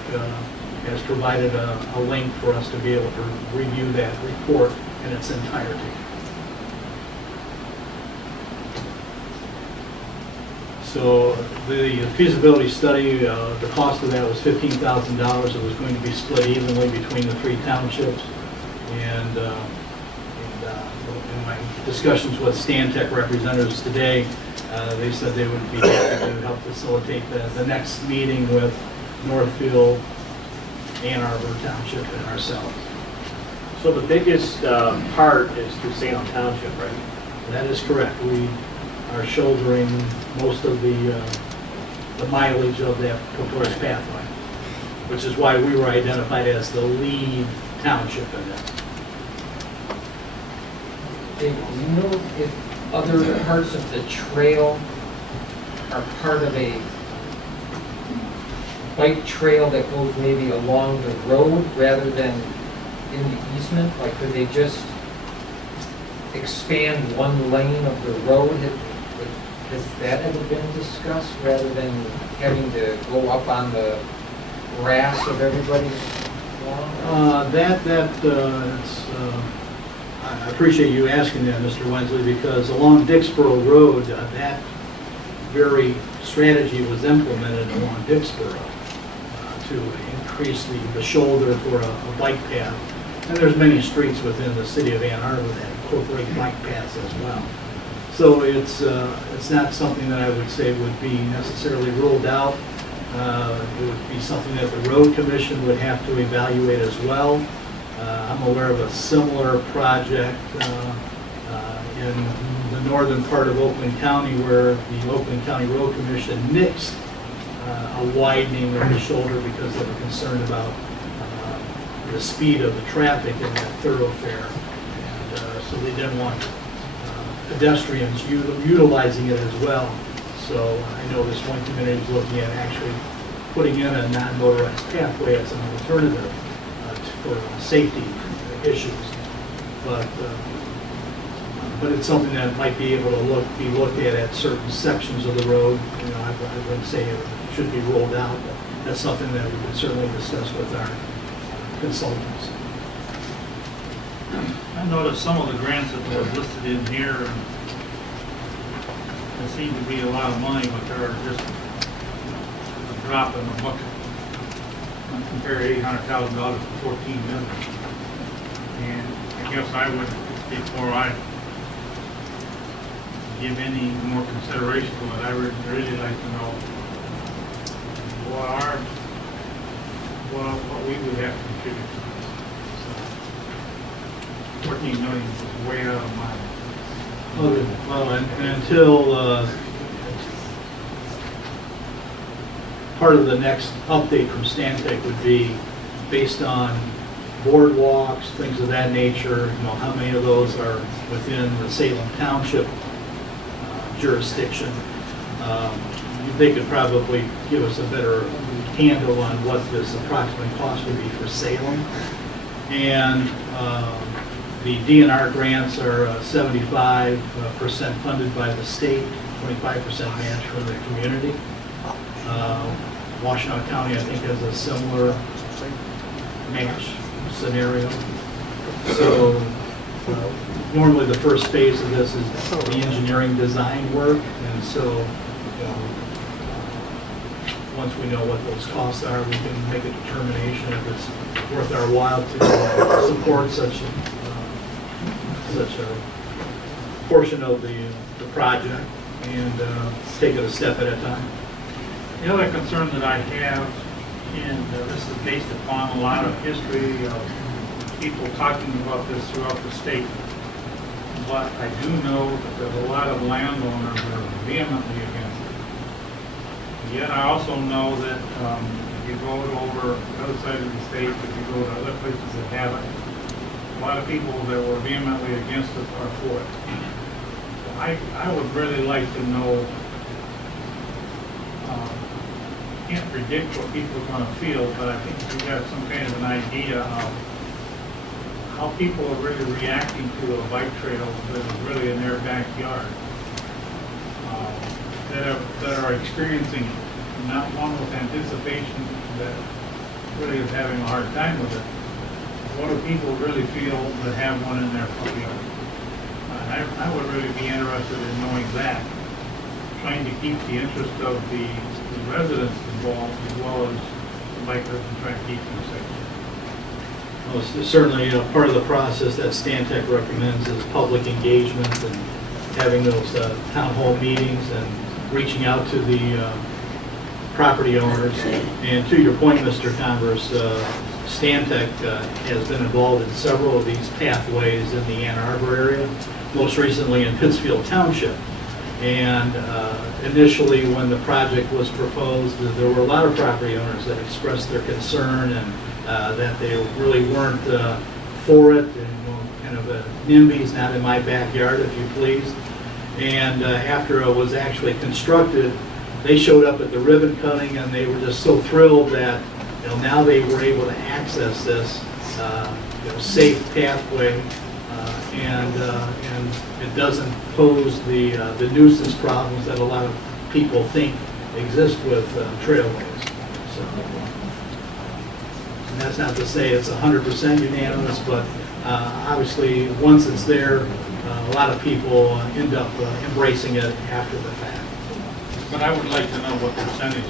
has provided a link for us to be able to review that report in its entirety. So the feasibility study, the cost of that was $15,000. It was going to be split evenly between the 3 townships. And in my discussions with Stantec representatives today, they said they would be happy to help facilitate the next meeting with Northfield, Ann Arbor Township, and ourselves. So the biggest part is through Salem Township, right? That is correct. We are shouldering most of the mileage of that proposed pathway, which is why we were identified as the lead township in this. Dave, do you know if other parts of the trail are part of a bike trail that goes maybe along the road rather than in the easement? Like, could they just expand one lane of the road? Has that ever been discussed rather than having to go up on the grass of everybody's lawn? I appreciate you asking that, Mr. Wensley, because along Dixboro Road, that very strategy was implemented along Dixboro to increase the shoulder for a bike path. And there's many streets within the city of Ann Arbor that incorporate bike paths as well. So it's not something that I would say would be necessarily ruled out. It would be something that the road commission would have to evaluate as well. I'm aware of a similar project in the northern part of Oakland County where the Oakland County Road Commission nixed a widening of the shoulder because they were concerned about the speed of the traffic in that thoroughfare. And so they didn't want pedestrians utilizing it as well. So I know this one community is looking at actually putting in a non-motorized pathway as an alternative for safety issues. But it's something that might be able to be looked at certain sections of the road. You know, I wouldn't say it should be rolled out, but that's something that we could certainly discuss with our consultants. I noticed some of the grants that were listed in here, and there seem to be a lot of money, but they're just a drop in the bucket. Compare $800,000 to $14 million. And I guess I would, before I give any more consideration to it, I would really like to know what we would have to contribute to this. 14 million is way out of my. Well, and until part of the next update from Stantec would be based on boardwalks, things of that nature, you know, how many of those are within the Salem Township jurisdiction. They could probably give us a better handle on what this approximate cost would be for Salem. And the DNR grants are 75% funded by the state, 25% match from the community. Washtenaw County, I think, has a similar match scenario. So normally the first phase of this is the engineering design work, and so once we know what those costs are, we can make a determination if it's worth our while to support such a portion of the project and take it a step at a time. The other concern that I have, and this is based upon a lot of history of people talking about this throughout the state, but I do know that there's a lot of landowners that are vehemently against it. Yet I also know that if you go over the other side of the state, if you go to other places that have it, a lot of people that were vehemently against it are for it. I would really like to know, can't predict what people are going to feel, but I think we have some kind of an idea of how people are really reacting to a bike trail that is really in their backyard, that are experiencing it, not one with anticipation that really is having a hard time with it. What do people really feel that have one in their front yard? I would really be interested in knowing that, trying to keep the interest of the residents involved as well as the bikers and trying to keep them safe. Well, certainly, part of the process that Stantec recommends is public engagement and having those town hall meetings and reaching out to the property owners. And to your point, Mr. Converse, Stantec has been involved in several of these pathways in the Ann Arbor area, most recently in Pittsfield Township. And initially, when the project was proposed, there were a lot of property owners that expressed their concern and that they really weren't for it, and kind of a NIMBY's not in my backyard, if you please. And after it was actually constructed, they showed up at the ribbon cutting, and they were just so thrilled that now they were able to access this safe pathway, and it doesn't pose the nuisance problems that a lot of people think exist with trailways. So, and that's not to say it's 100% unanimous, but obviously once it's there, a lot of people end up embracing it after the fact. But I would like to know what percentage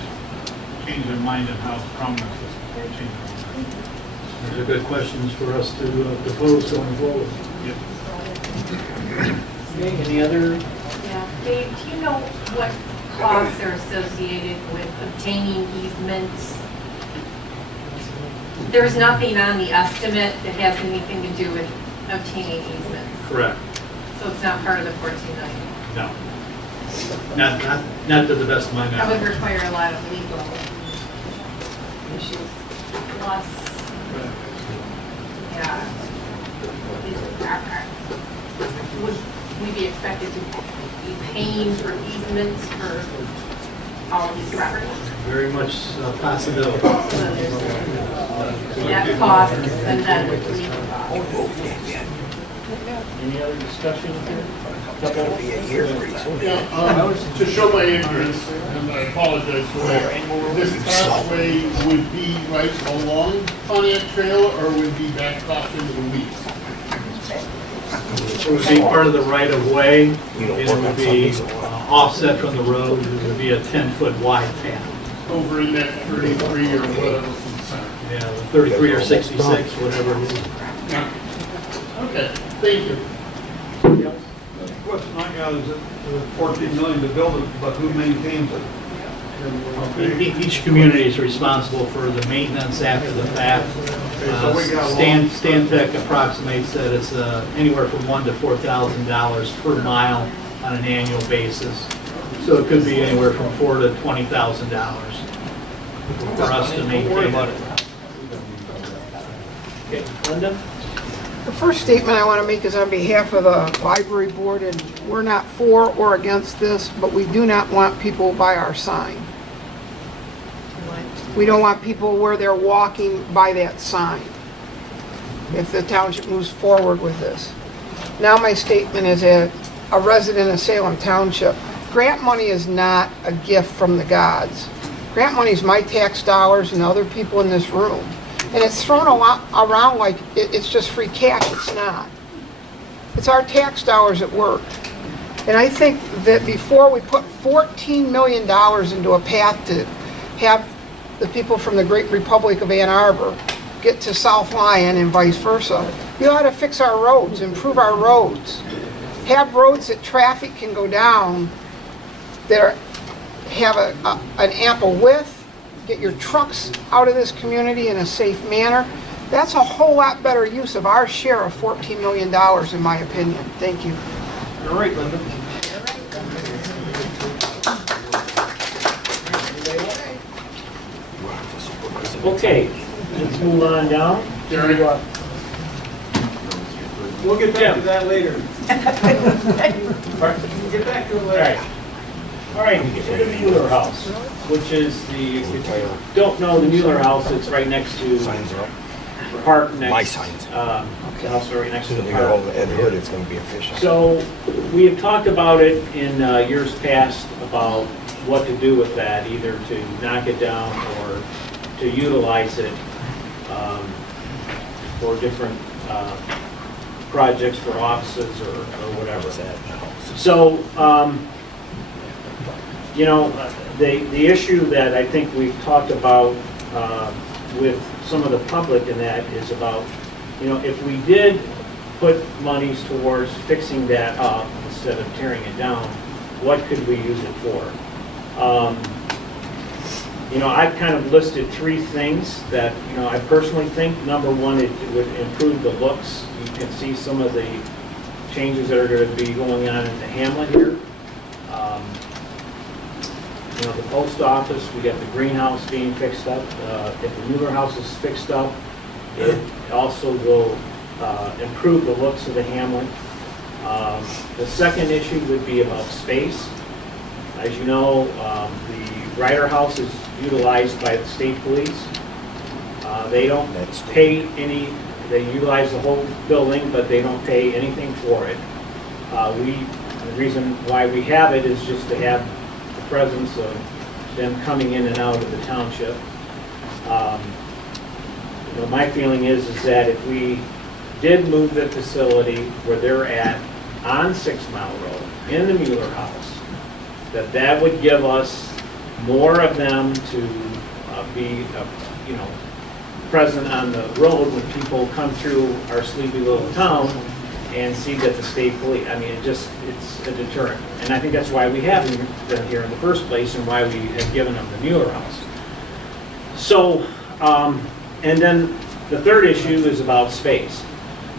change their mind and how strong this is before changing their mind. Those are good questions for us to pose going forward. Okay, any other? Yeah, Dave, do you know what costs are associated with obtaining easements? There's nothing on the estimate that has anything to do with obtaining easements, Correct. so it's not part of the 14 million. No. Not to the best of my That would knowledge. require a lot of legal issues. Plus, yeah. Would we be expected to be paying for easements for all of these properties? Very much a possibility. So there's that cost and then with legal costs. Any other discussion here? To show my ignorance, and I apologize for that, this pathway would be right along Pontiac Trail, or would be backed off into the weeds? It would be part of the right-of-way. It would be offset from the road. It would be a 10-foot wide path. Over in that 33 or whatever percent. Yeah, 33 or 66, whatever it is. Okay, thank you. The question I got is that the 14 million to build it, but who maintains it? Each community is responsible for the maintenance after the fact. Stantec approximates that it's anywhere from $1,000 to $4,000 per mile on an annual basis. So it could be anywhere from $4,000 to $20,000 for us to maintain it. Okay, Linda? The first statement I want to make is on behalf of the library board, and we're not for or against this, but we do not want people by our sign. We don't want people where they're walking by that sign if the township moves forward with this. Now my statement is a resident of Salem Township. Grant money is not a gift from the gods. Grant money is my tax dollars and other people in this room. And it's thrown around like it's just free cash. It's not. It's our tax dollars at work. And I think that before we put $14 million into a path to have the people from the Great Republic of Ann Arbor get to South Lyon and vice versa, we ought to fix our roads, improve our roads. Have roads that traffic can go down that have an ample width, get your trucks out of this community in a safe manner. That's a whole lot better use of our share of $14 million, in my opinion. Thank you. All right, Linda. Okay, let's move on down. Jerry? We'll get back to that later. We'll get back to it later. All right, to the Mueller House, which is the, if you don't know the Mueller House, it's right next to the park next. My signs. Also right next to the When you go park. over Ed Hood, it's gonna be official. So, we have talked about it in years past about what to do with that, either to knock it down or to utilize it for different projects for offices or whatever. So, you know, the issue that I think we've talked about with some of the public in that is about, you know, if we did put monies towards fixing that up instead of tearing it down, what could we use it for? You know, I've kind of listed three things that, you know, I personally think. Number one, it would improve the looks. You can see some of the changes that are going to be going on in the hamlet here. the post office, we got the greenhouse being fixed up. If the Mueller house is fixed up, it also will improve the looks of the hamlet. The second issue would be about space. As you know, the Ryder House is utilized by the state police. They don't pay any, they utilize the whole building, but they don't pay anything for it. The reason why we have it is just to have the presence of them coming in and out of the township. My feeling is that if we did move the facility where they're at on 6 Mile Road, in the Mueller house, that would give us more of them to be, present on the road when people come through our sleepy little town and see that the state police, it's a deterrent. And I think that's why we have them here in the first place and why we have given them the Mueller house. So, and then the third issue is about space.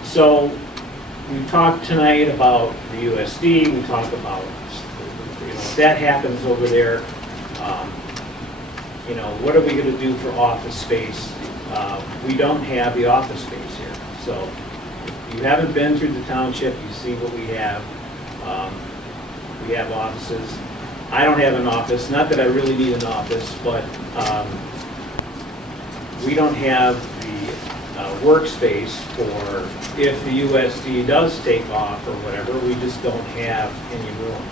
So we talked tonight about the USD, we talked about, that happens over there. What are we going to do for office space? We don't have the office space here. So if you haven't been through the township, you see what we have. We have offices. I don't have an office, not that I really need an office, but we don't have the workspace for if the USD does take off or whatever, we just don't have any room.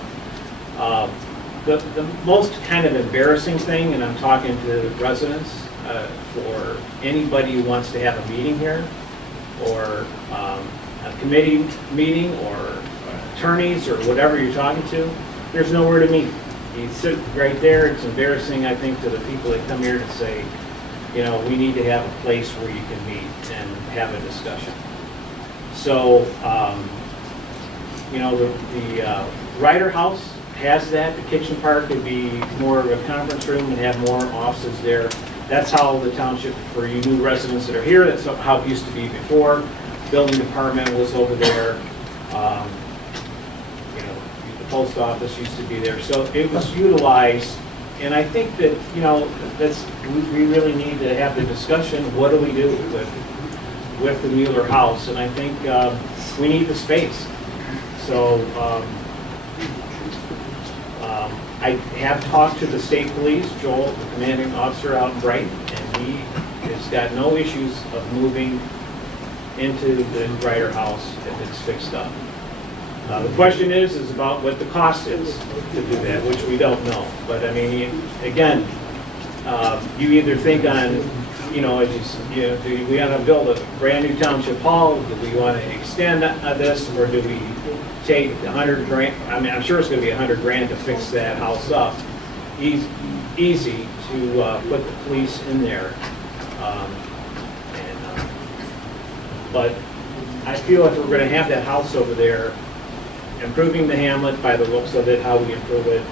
The most kind of embarrassing thing, and I'm talking to residents, for anybody who wants to have a meeting here, or a committee meeting, or attorneys, or whatever you're talking to, there's nowhere to meet. You sit right there. It's embarrassing, I think, to the people that come here to say, we need to have a place where you can meet and have a discussion. So, the Ryder House has that. The kitchen part could be more of a conference room and have more offices there. That's how the township, for you new residents that are here, that's how it used to be before. Building department was over there. The post office used to be there. So it was utilized. And I think that, we really need to have the discussion, what do we do with the Mueller house? And I think we need the space. So I have talked to the state police, Joel, the commanding officer out in Brighton, and he has got no issues of moving into the Ryder house if it's fixed up. The question is about what the cost is to do that, which we don't know. But again, you either think on, do we want to build a brand new township hall? Do we want to extend this, or do we take $100 grand? I'm sure it's going to be $100 grand to fix that house up. Easy to put the police in there. But I feel if we're going to have that house over there, improving the hamlet by the looks of it, how we improve it,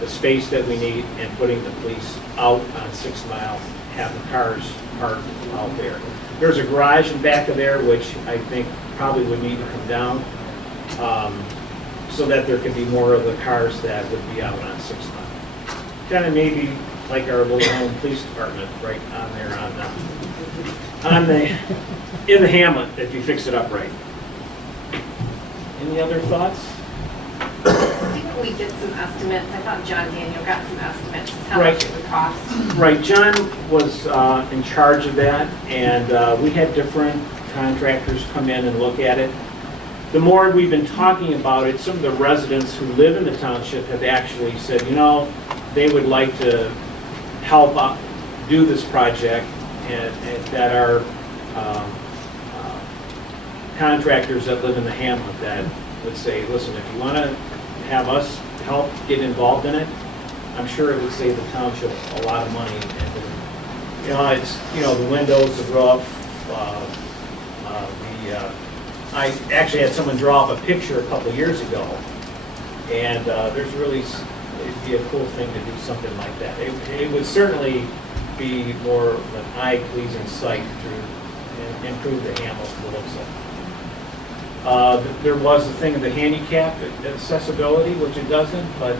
the space that we need, and putting the police out on 6 Mile, have the cars parked out there. There's a garage in back of there, which I think probably would need to come down, so that there could be more of the cars that would be out on 6 Mile. Kind of maybe like our little home police department right on there in the hamlet, if you fix it up right. Any other thoughts? Didn't we get some estimates? I thought John Daniel got some estimates of how much it would cost. Right, John was in charge of that, and we had different contractors come in and look at it. The more we've been talking about it, some of the residents who live in the township have actually said, they would like to help out, do this project, and that are contractors that live in the hamlet that would say, listen, if you want to have us help get involved in it, I'm sure it would save the township a lot of money. And, it's, the windows, the roof, I actually had someone draw up a picture a couple of years ago, and it'd be a cool thing to do something like that. It would certainly be more of an eye-pleasing sight to improve the hamlet, the looks of it. There was the thing of the handicap accessibility, which it doesn't, but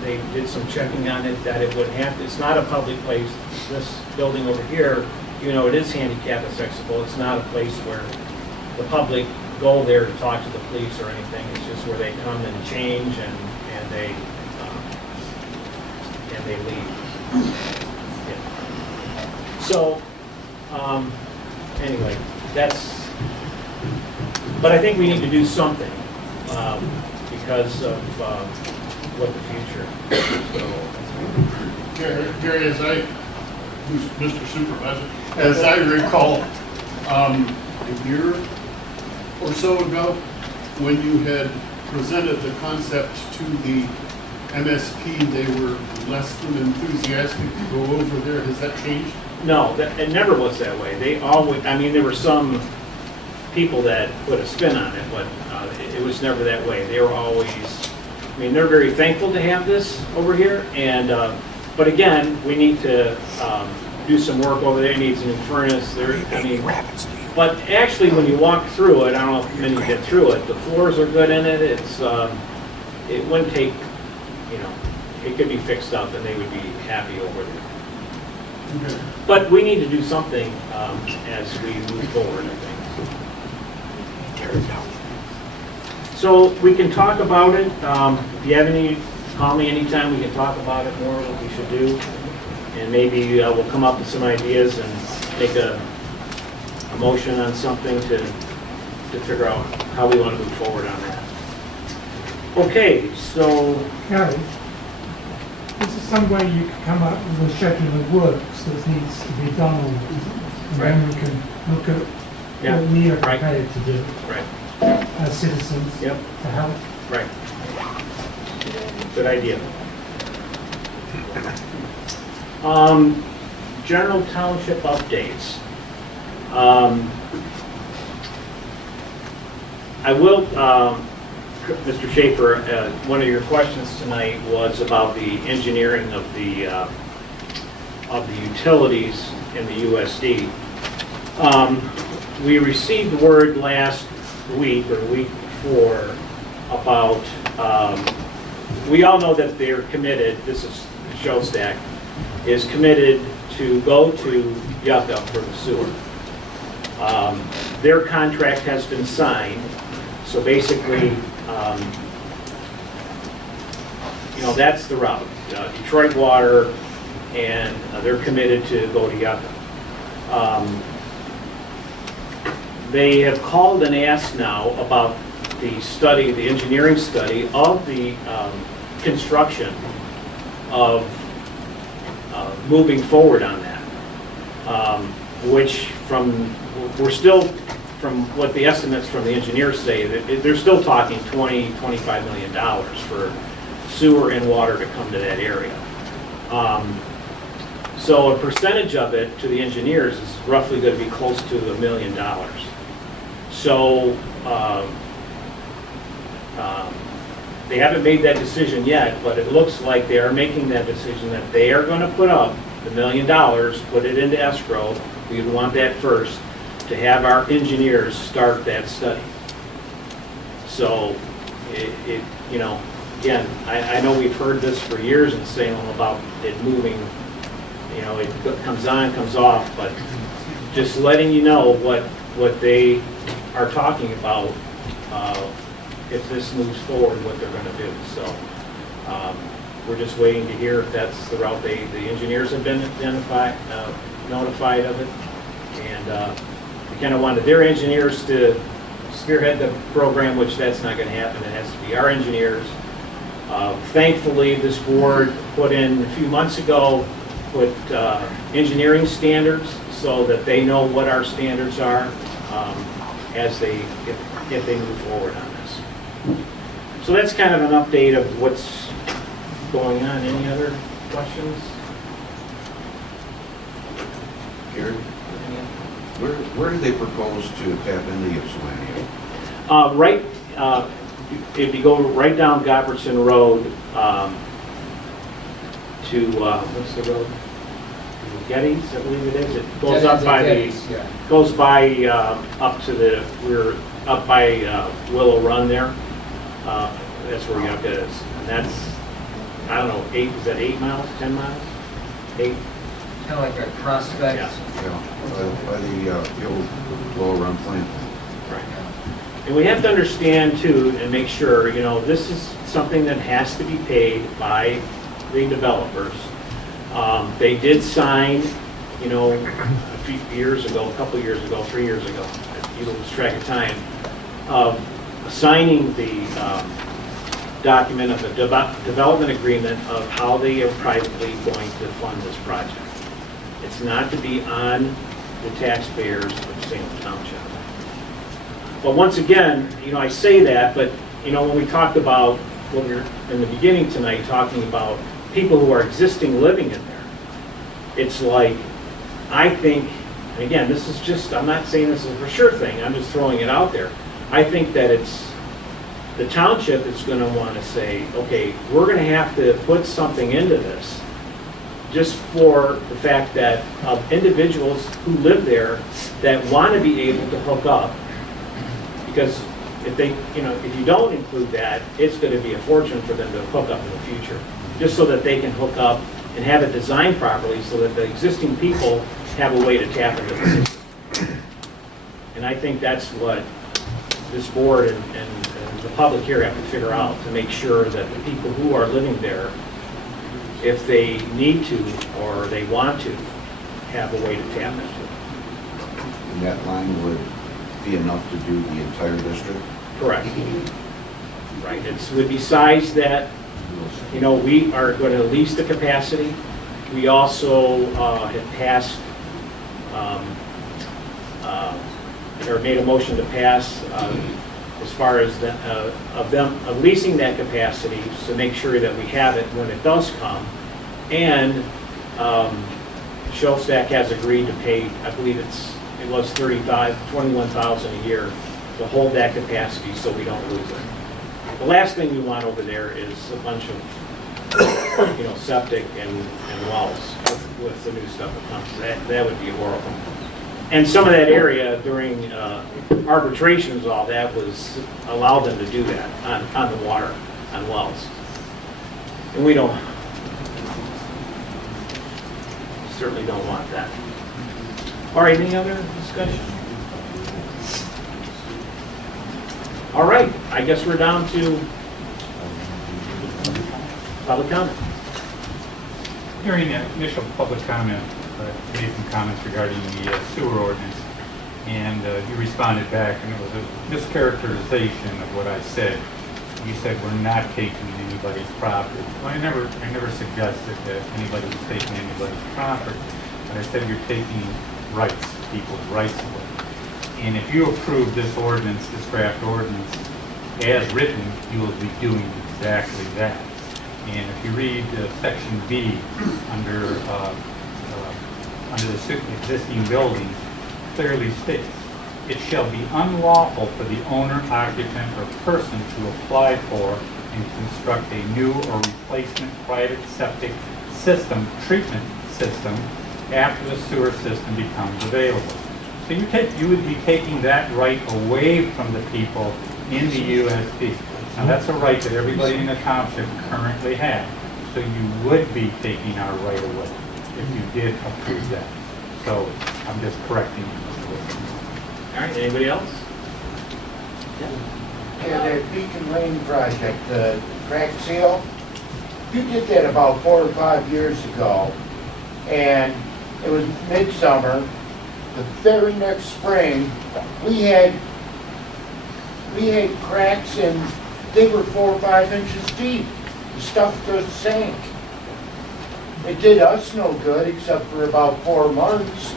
they did some checking on it that it would have, it's not a public place. This building over here, you know, it is handicap accessible. It's not a place where the public go there to talk to the police or anything. It's just where they come and change and they leave. Yeah. So, anyway, but I think we need to do something because of what the future. Gary, who's Mr. Supervisor, as I recall, a year or so ago, when you had presented the concept to the MSP, they were less than enthusiastic to go over there. Has that changed? No, it never was that way. They always, I mean, there were some people that put a spin on it, but it was never that way. They were always, I mean, they're very thankful to have this over here, and but again, we need to do some work over there. It needs a new furnace. But actually, when you walk through it, I don't know if many get through it. The floors are good in it. It wouldn't take, you know, it could be fixed up, and they would be happy over there. Okay. But we need to do something as we move forward, I think. So we can talk about it. If you have any, call me anytime. We can talk about it more, what we should do. And maybe we'll come up with some ideas and make a motion on something to figure out how we want to move forward on that. Okay, so... Gary, is there some way you could come up with a schedule of works that needs to be done on it? And then we can look at what we are prepared to do as citizens to help. Right. Good idea. General township updates. I will, Mr. Schaefer, one of your questions tonight was about the engineering of the utilities in the USD. We received word last week or the week before about, we all know that they're committed, this is Shellstack, is committed to go to Yucca for the sewer. Their contract has been signed, so basically, you know, that's the route. Detroit Water, and they're committed to go to Yucca. They have called and asked now about the study, the engineering study of the construction of moving forward on that, which we're still, from what the estimates from the engineers say, they're still talking $20–25 million for sewer and water to come to that area. So a percentage of it to the engineers is roughly going to be close to $1 million. So they haven't made that decision yet, but it looks like they are making that decision that they are going to put up the $1 million, put it into escrow. We would want that first to have our engineers start that study. So it you know, again, I know we've heard this for years in Salem about it moving, you know, it comes on, comes off, but just letting you know what they are talking about if this moves forward, what they're going to do. So we're just waiting to hear if that's the route the engineers have been notified of it, and we kind of wanted their engineers to spearhead the program, which that's not going to happen. It has to be our engineers. Thankfully, this board put in a few months ago, put engineering standards so that they know what our standards are as if they move forward on this. So that's kind of an update of what's going on. Any other questions? Gary, where do they propose to tap into Ypsilanti? Right, if you go right down Gobbertson Road to, what's the road? Getty's, I believe it is. It goes up by the, goes by up to the, where up by Willow Run there. That's where Yucca is. And that's, I don't know, is that 8 miles, 10 miles? 8? Kind of like a prospect. Yeah. Yeah, by the old Lower Run plant. Right. And we have to understand too, and make sure, this is something that has to be paid by the developers. They did sign, a few years ago, a couple years ago, 3 years ago, you lose track of time, signing the document of a development agreement of how they are privately going to fund this project. It's not to be on the taxpayers of Salem Township. But once again, I say that, but when we talked about, when we were in the beginning tonight, talking about people who are existing living in there, it's like, I think, and again, this is just, I'm not saying this is a for sure thing, I'm just throwing it out there. I think that the township is going to want to say, okay, we're going to have to put something into this just for the fact that of individuals who live there that want to be able to hook up. Because if you don't include that, it's going to be a fortune for them to hook up in the future, just so that they can hook up and have it designed properly so that the existing people have a way to tap into the system. And I think that's what this board and the public here have to figure out, to make sure that the people who are living there, if they need to or they want to, have a way to tap into it. And that line would be enough to do the entire district? Correct. Right, it would be sized that, we are going to lease the capacity. We also have passed, or made a motion to pass as far as of leasing that capacity to make sure that we have it when it does come. And Shellstack has agreed to pay, I believe it was $21,000 a year to hold that capacity so we don't lose it. The last thing we want over there is a bunch of, septic and wells with the new stuff that comes. That would be horrible. And some of that area during arbitrations, all that was allowed them to do that on the water, on wells. And we certainly don't want that. All right, any other discussion? All right, I guess we're down to public comment. During the initial public comment, I made some comments regarding the sewer ordinance, and you responded back, and it was a mischaracterization of what I said. You said we're not taking anybody's property. Well, I never suggested that anybody was taking anybody's property, but I said you're taking rights, people's rights away. And if you approve this ordinance, this draft ordinance, as written, you will be doing exactly that. And if you read section B under the existing building, clearly states, it shall be unlawful for the owner, occupant, or person to apply for and construct a new or replacement private septic system, treatment system, after the sewer system becomes available. So you would be taking that right away from the people in the USD. Now that's a right that everybody in the township currently has. So you would be taking our right away if you did approve that. So I'm just correcting you. All right, anybody else? Yeah, that Beacon Lane project, the crack seal, you did that about 4 or 5 years ago, and it was midsummer. The very next spring, we had cracks, and they were 4 or 5 inches deep. The stuff just sank. It did us no good except for about 4 months.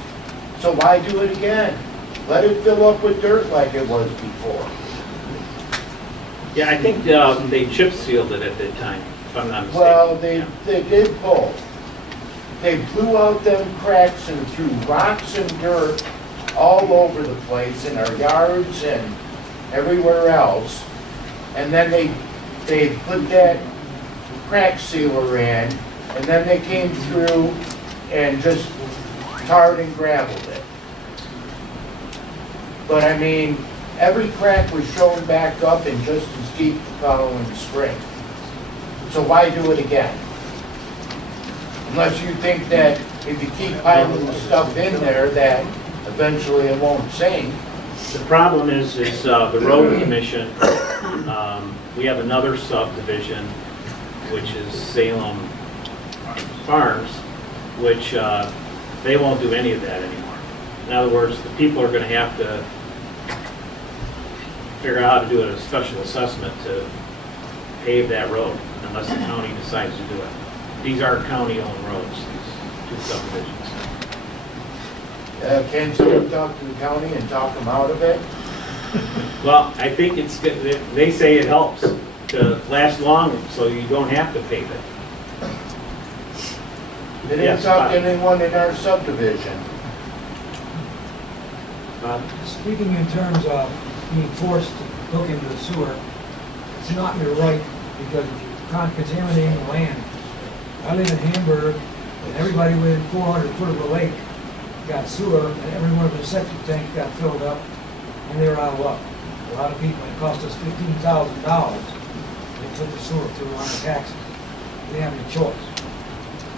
So why do it again? Let it fill up with dirt like it was before. Yeah, I think they chip sealed it at that time, if I'm not mistaken. Well, they did both. They blew out them cracks and threw rocks and dirt all over the place in our yards and everywhere else. And then they put that crack sealer in, and then they came through and just tarred and gravelled it. But I mean, every crack was shown back up and just as deep the following spring. So why do it again? Unless you think that if you keep piling the stuff in there, that eventually it won't sink. The problem is the road commission, we have another subdivision, which is Salem Farms, which they won't do any of that anymore. In other words, the people are gonna have to figure out how to do a special assessment to pave that road, unless the county decides to do it. These are county-owned roads, these two subdivisions. Can someone talk to the county and talk them out of it? Well, I think it's, they say it helps to last long, so you don't have to pave it. They didn't Yes, talk to Bob. anyone in our subdivision. Speaking in terms of being forced to hook into the sewer, it's not your right, because if you're contaminating the land. I live in Hamburg, and everybody within 400 foot of the lake got sewer, and every one of their septic tanks got filled up, and they were out of luck. A lot of people, it cost us $15,000. They took the sewer through on the taxes. We didn't have any choice.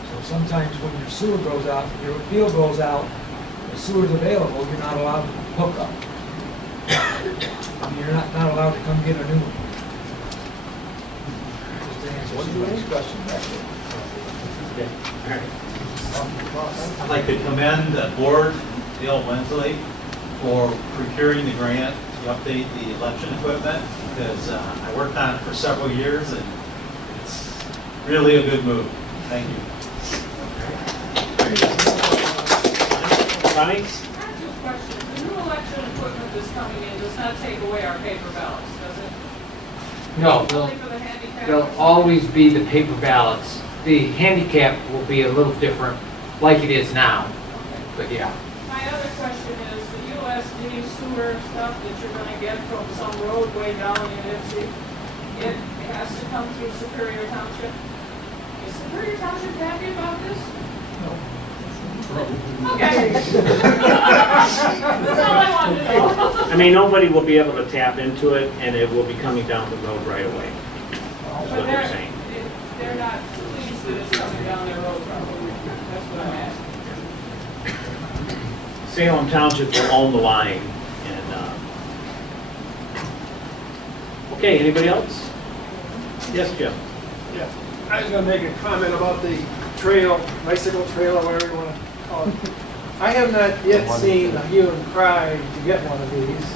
So sometimes when your sewer goes out, your field goes out, the sewer's available, you're not allowed to hook up. I mean, you're not allowed to come get a new one. Just to answer somebody's question back there. Okay, all right. I'd like to commend the board, Dale Wensley, for procuring the grant to update the election equipment, because I worked on it for several years, and it's really a good move. Thank you. Ronnie? I have two questions. The new election equipment that's coming in does not take away our paper ballots, does it? No, Only for the handicapped? there'll always be the paper ballots. The handicap will be a little different, like it is now, but yeah. My other question is, the USD sewer stuff that you're gonna get from some roadway down in Ipsy, it has to come through Superior Township? Is Superior Township happy about this? Okay. That's all I wanted to know. I mean, nobody will be able to tap into it, and it will be coming down the road right away. That's what they're saying. They're not pleased that it's coming down their road probably. That's what I'm asking. Salem Township will own the line, and, okay, anybody else? Yes, Jim? Yeah, I was gonna make a comment about the trail, bicycle trail, or whatever you wanna call it. I have not yet seen a hue and cry to get one of these.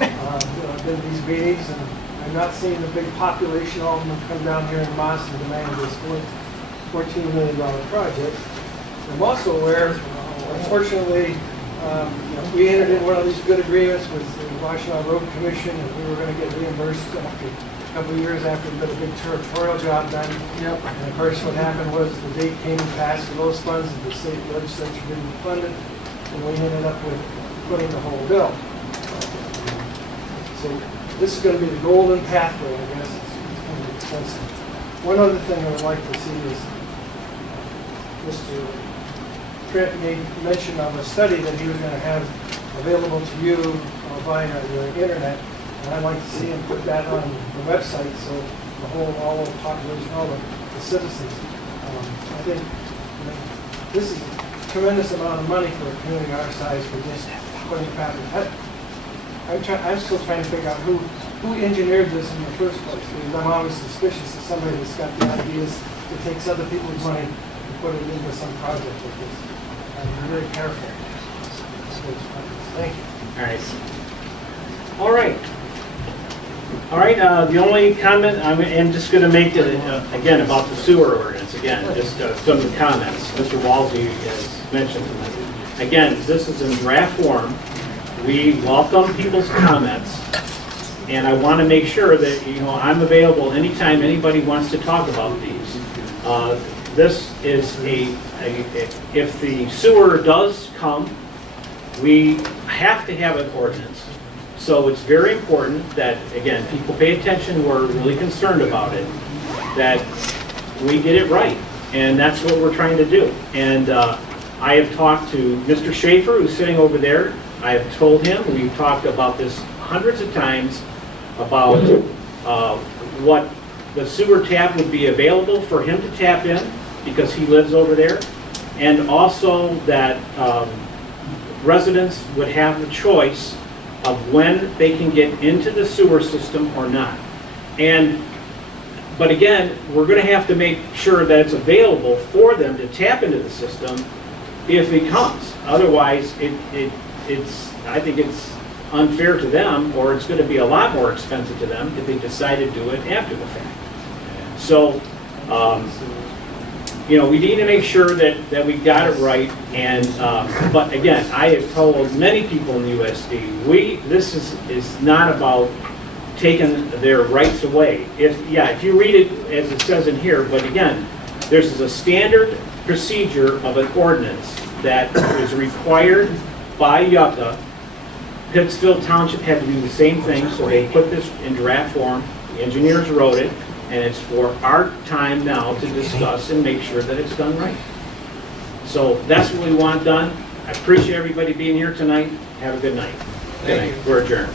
I've been to these meetings, and I've not seen the big population, all of them come down here in Moss and demand this $14 million project. I'm also aware, unfortunately, we entered in one of these good agreements with the Washtenaw Road Commission, and we were gonna get reimbursed after a couple of years after we got a big territorial job done. Yep. And of course, what happened was the date came and passed for those funds, and the state legislature didn't fund it, and we ended up with putting the whole bill. So this is gonna be the golden pathway, I guess. It's gonna be expensive. One other thing I would like to see is Mr. Trent made mention of a study that he was gonna have available to you via the internet. And I'd like to see him put that on the website so the whole, all of the population, all the citizens. I think this is a tremendous amount of money for a community our size for just putting paper. I'm still trying to figure out who engineered this in the first place. Because I'm always suspicious of somebody that's got the ideas that takes other people's money and put it into some project like this. I'm very careful. Thank you. All right. All right. All right, the only comment, I'm just going to make, again, about the sewer ordinance, again, just some of the comments. Mr. Walsey has mentioned them. Again, this is in draft form. We welcome people's comments, and I want to make sure that, I'm available anytime anybody wants to talk about these. This is if the sewer does come, we have to have an ordinance. So it's very important that, again, people pay attention, we're really concerned about it, that we get it right. And that's what we're trying to do. And I have talked to Mr. Schaefer, who's sitting over there. I have told him, we've talked about this hundreds of times about what the sewer tap would be available for him to tap in, because he lives over there, and also that residents would have the choice of when they can get into the sewer system or not. But again, we're gonna have to make sure that it's available for them to tap into the system if it comes. Otherwise, I think it's unfair to them, or it's gonna be a lot more expensive to them if they decide to do it after the fact. So, we need to make sure that we got it right, and, but again, I have told many people in the USD, this is not about taking their rights away. If you read it as it says in here, but again, there's a standard procedure of an ordinance that is required by Yucca. Pittsfield Township had to do the same thing, so they put this in draft form. The engineers wrote it, and it's for our time now to discuss and make sure that it's done right. So that's what we want done. I appreciate everybody being here tonight. Have a good night. Good night. We're adjourned.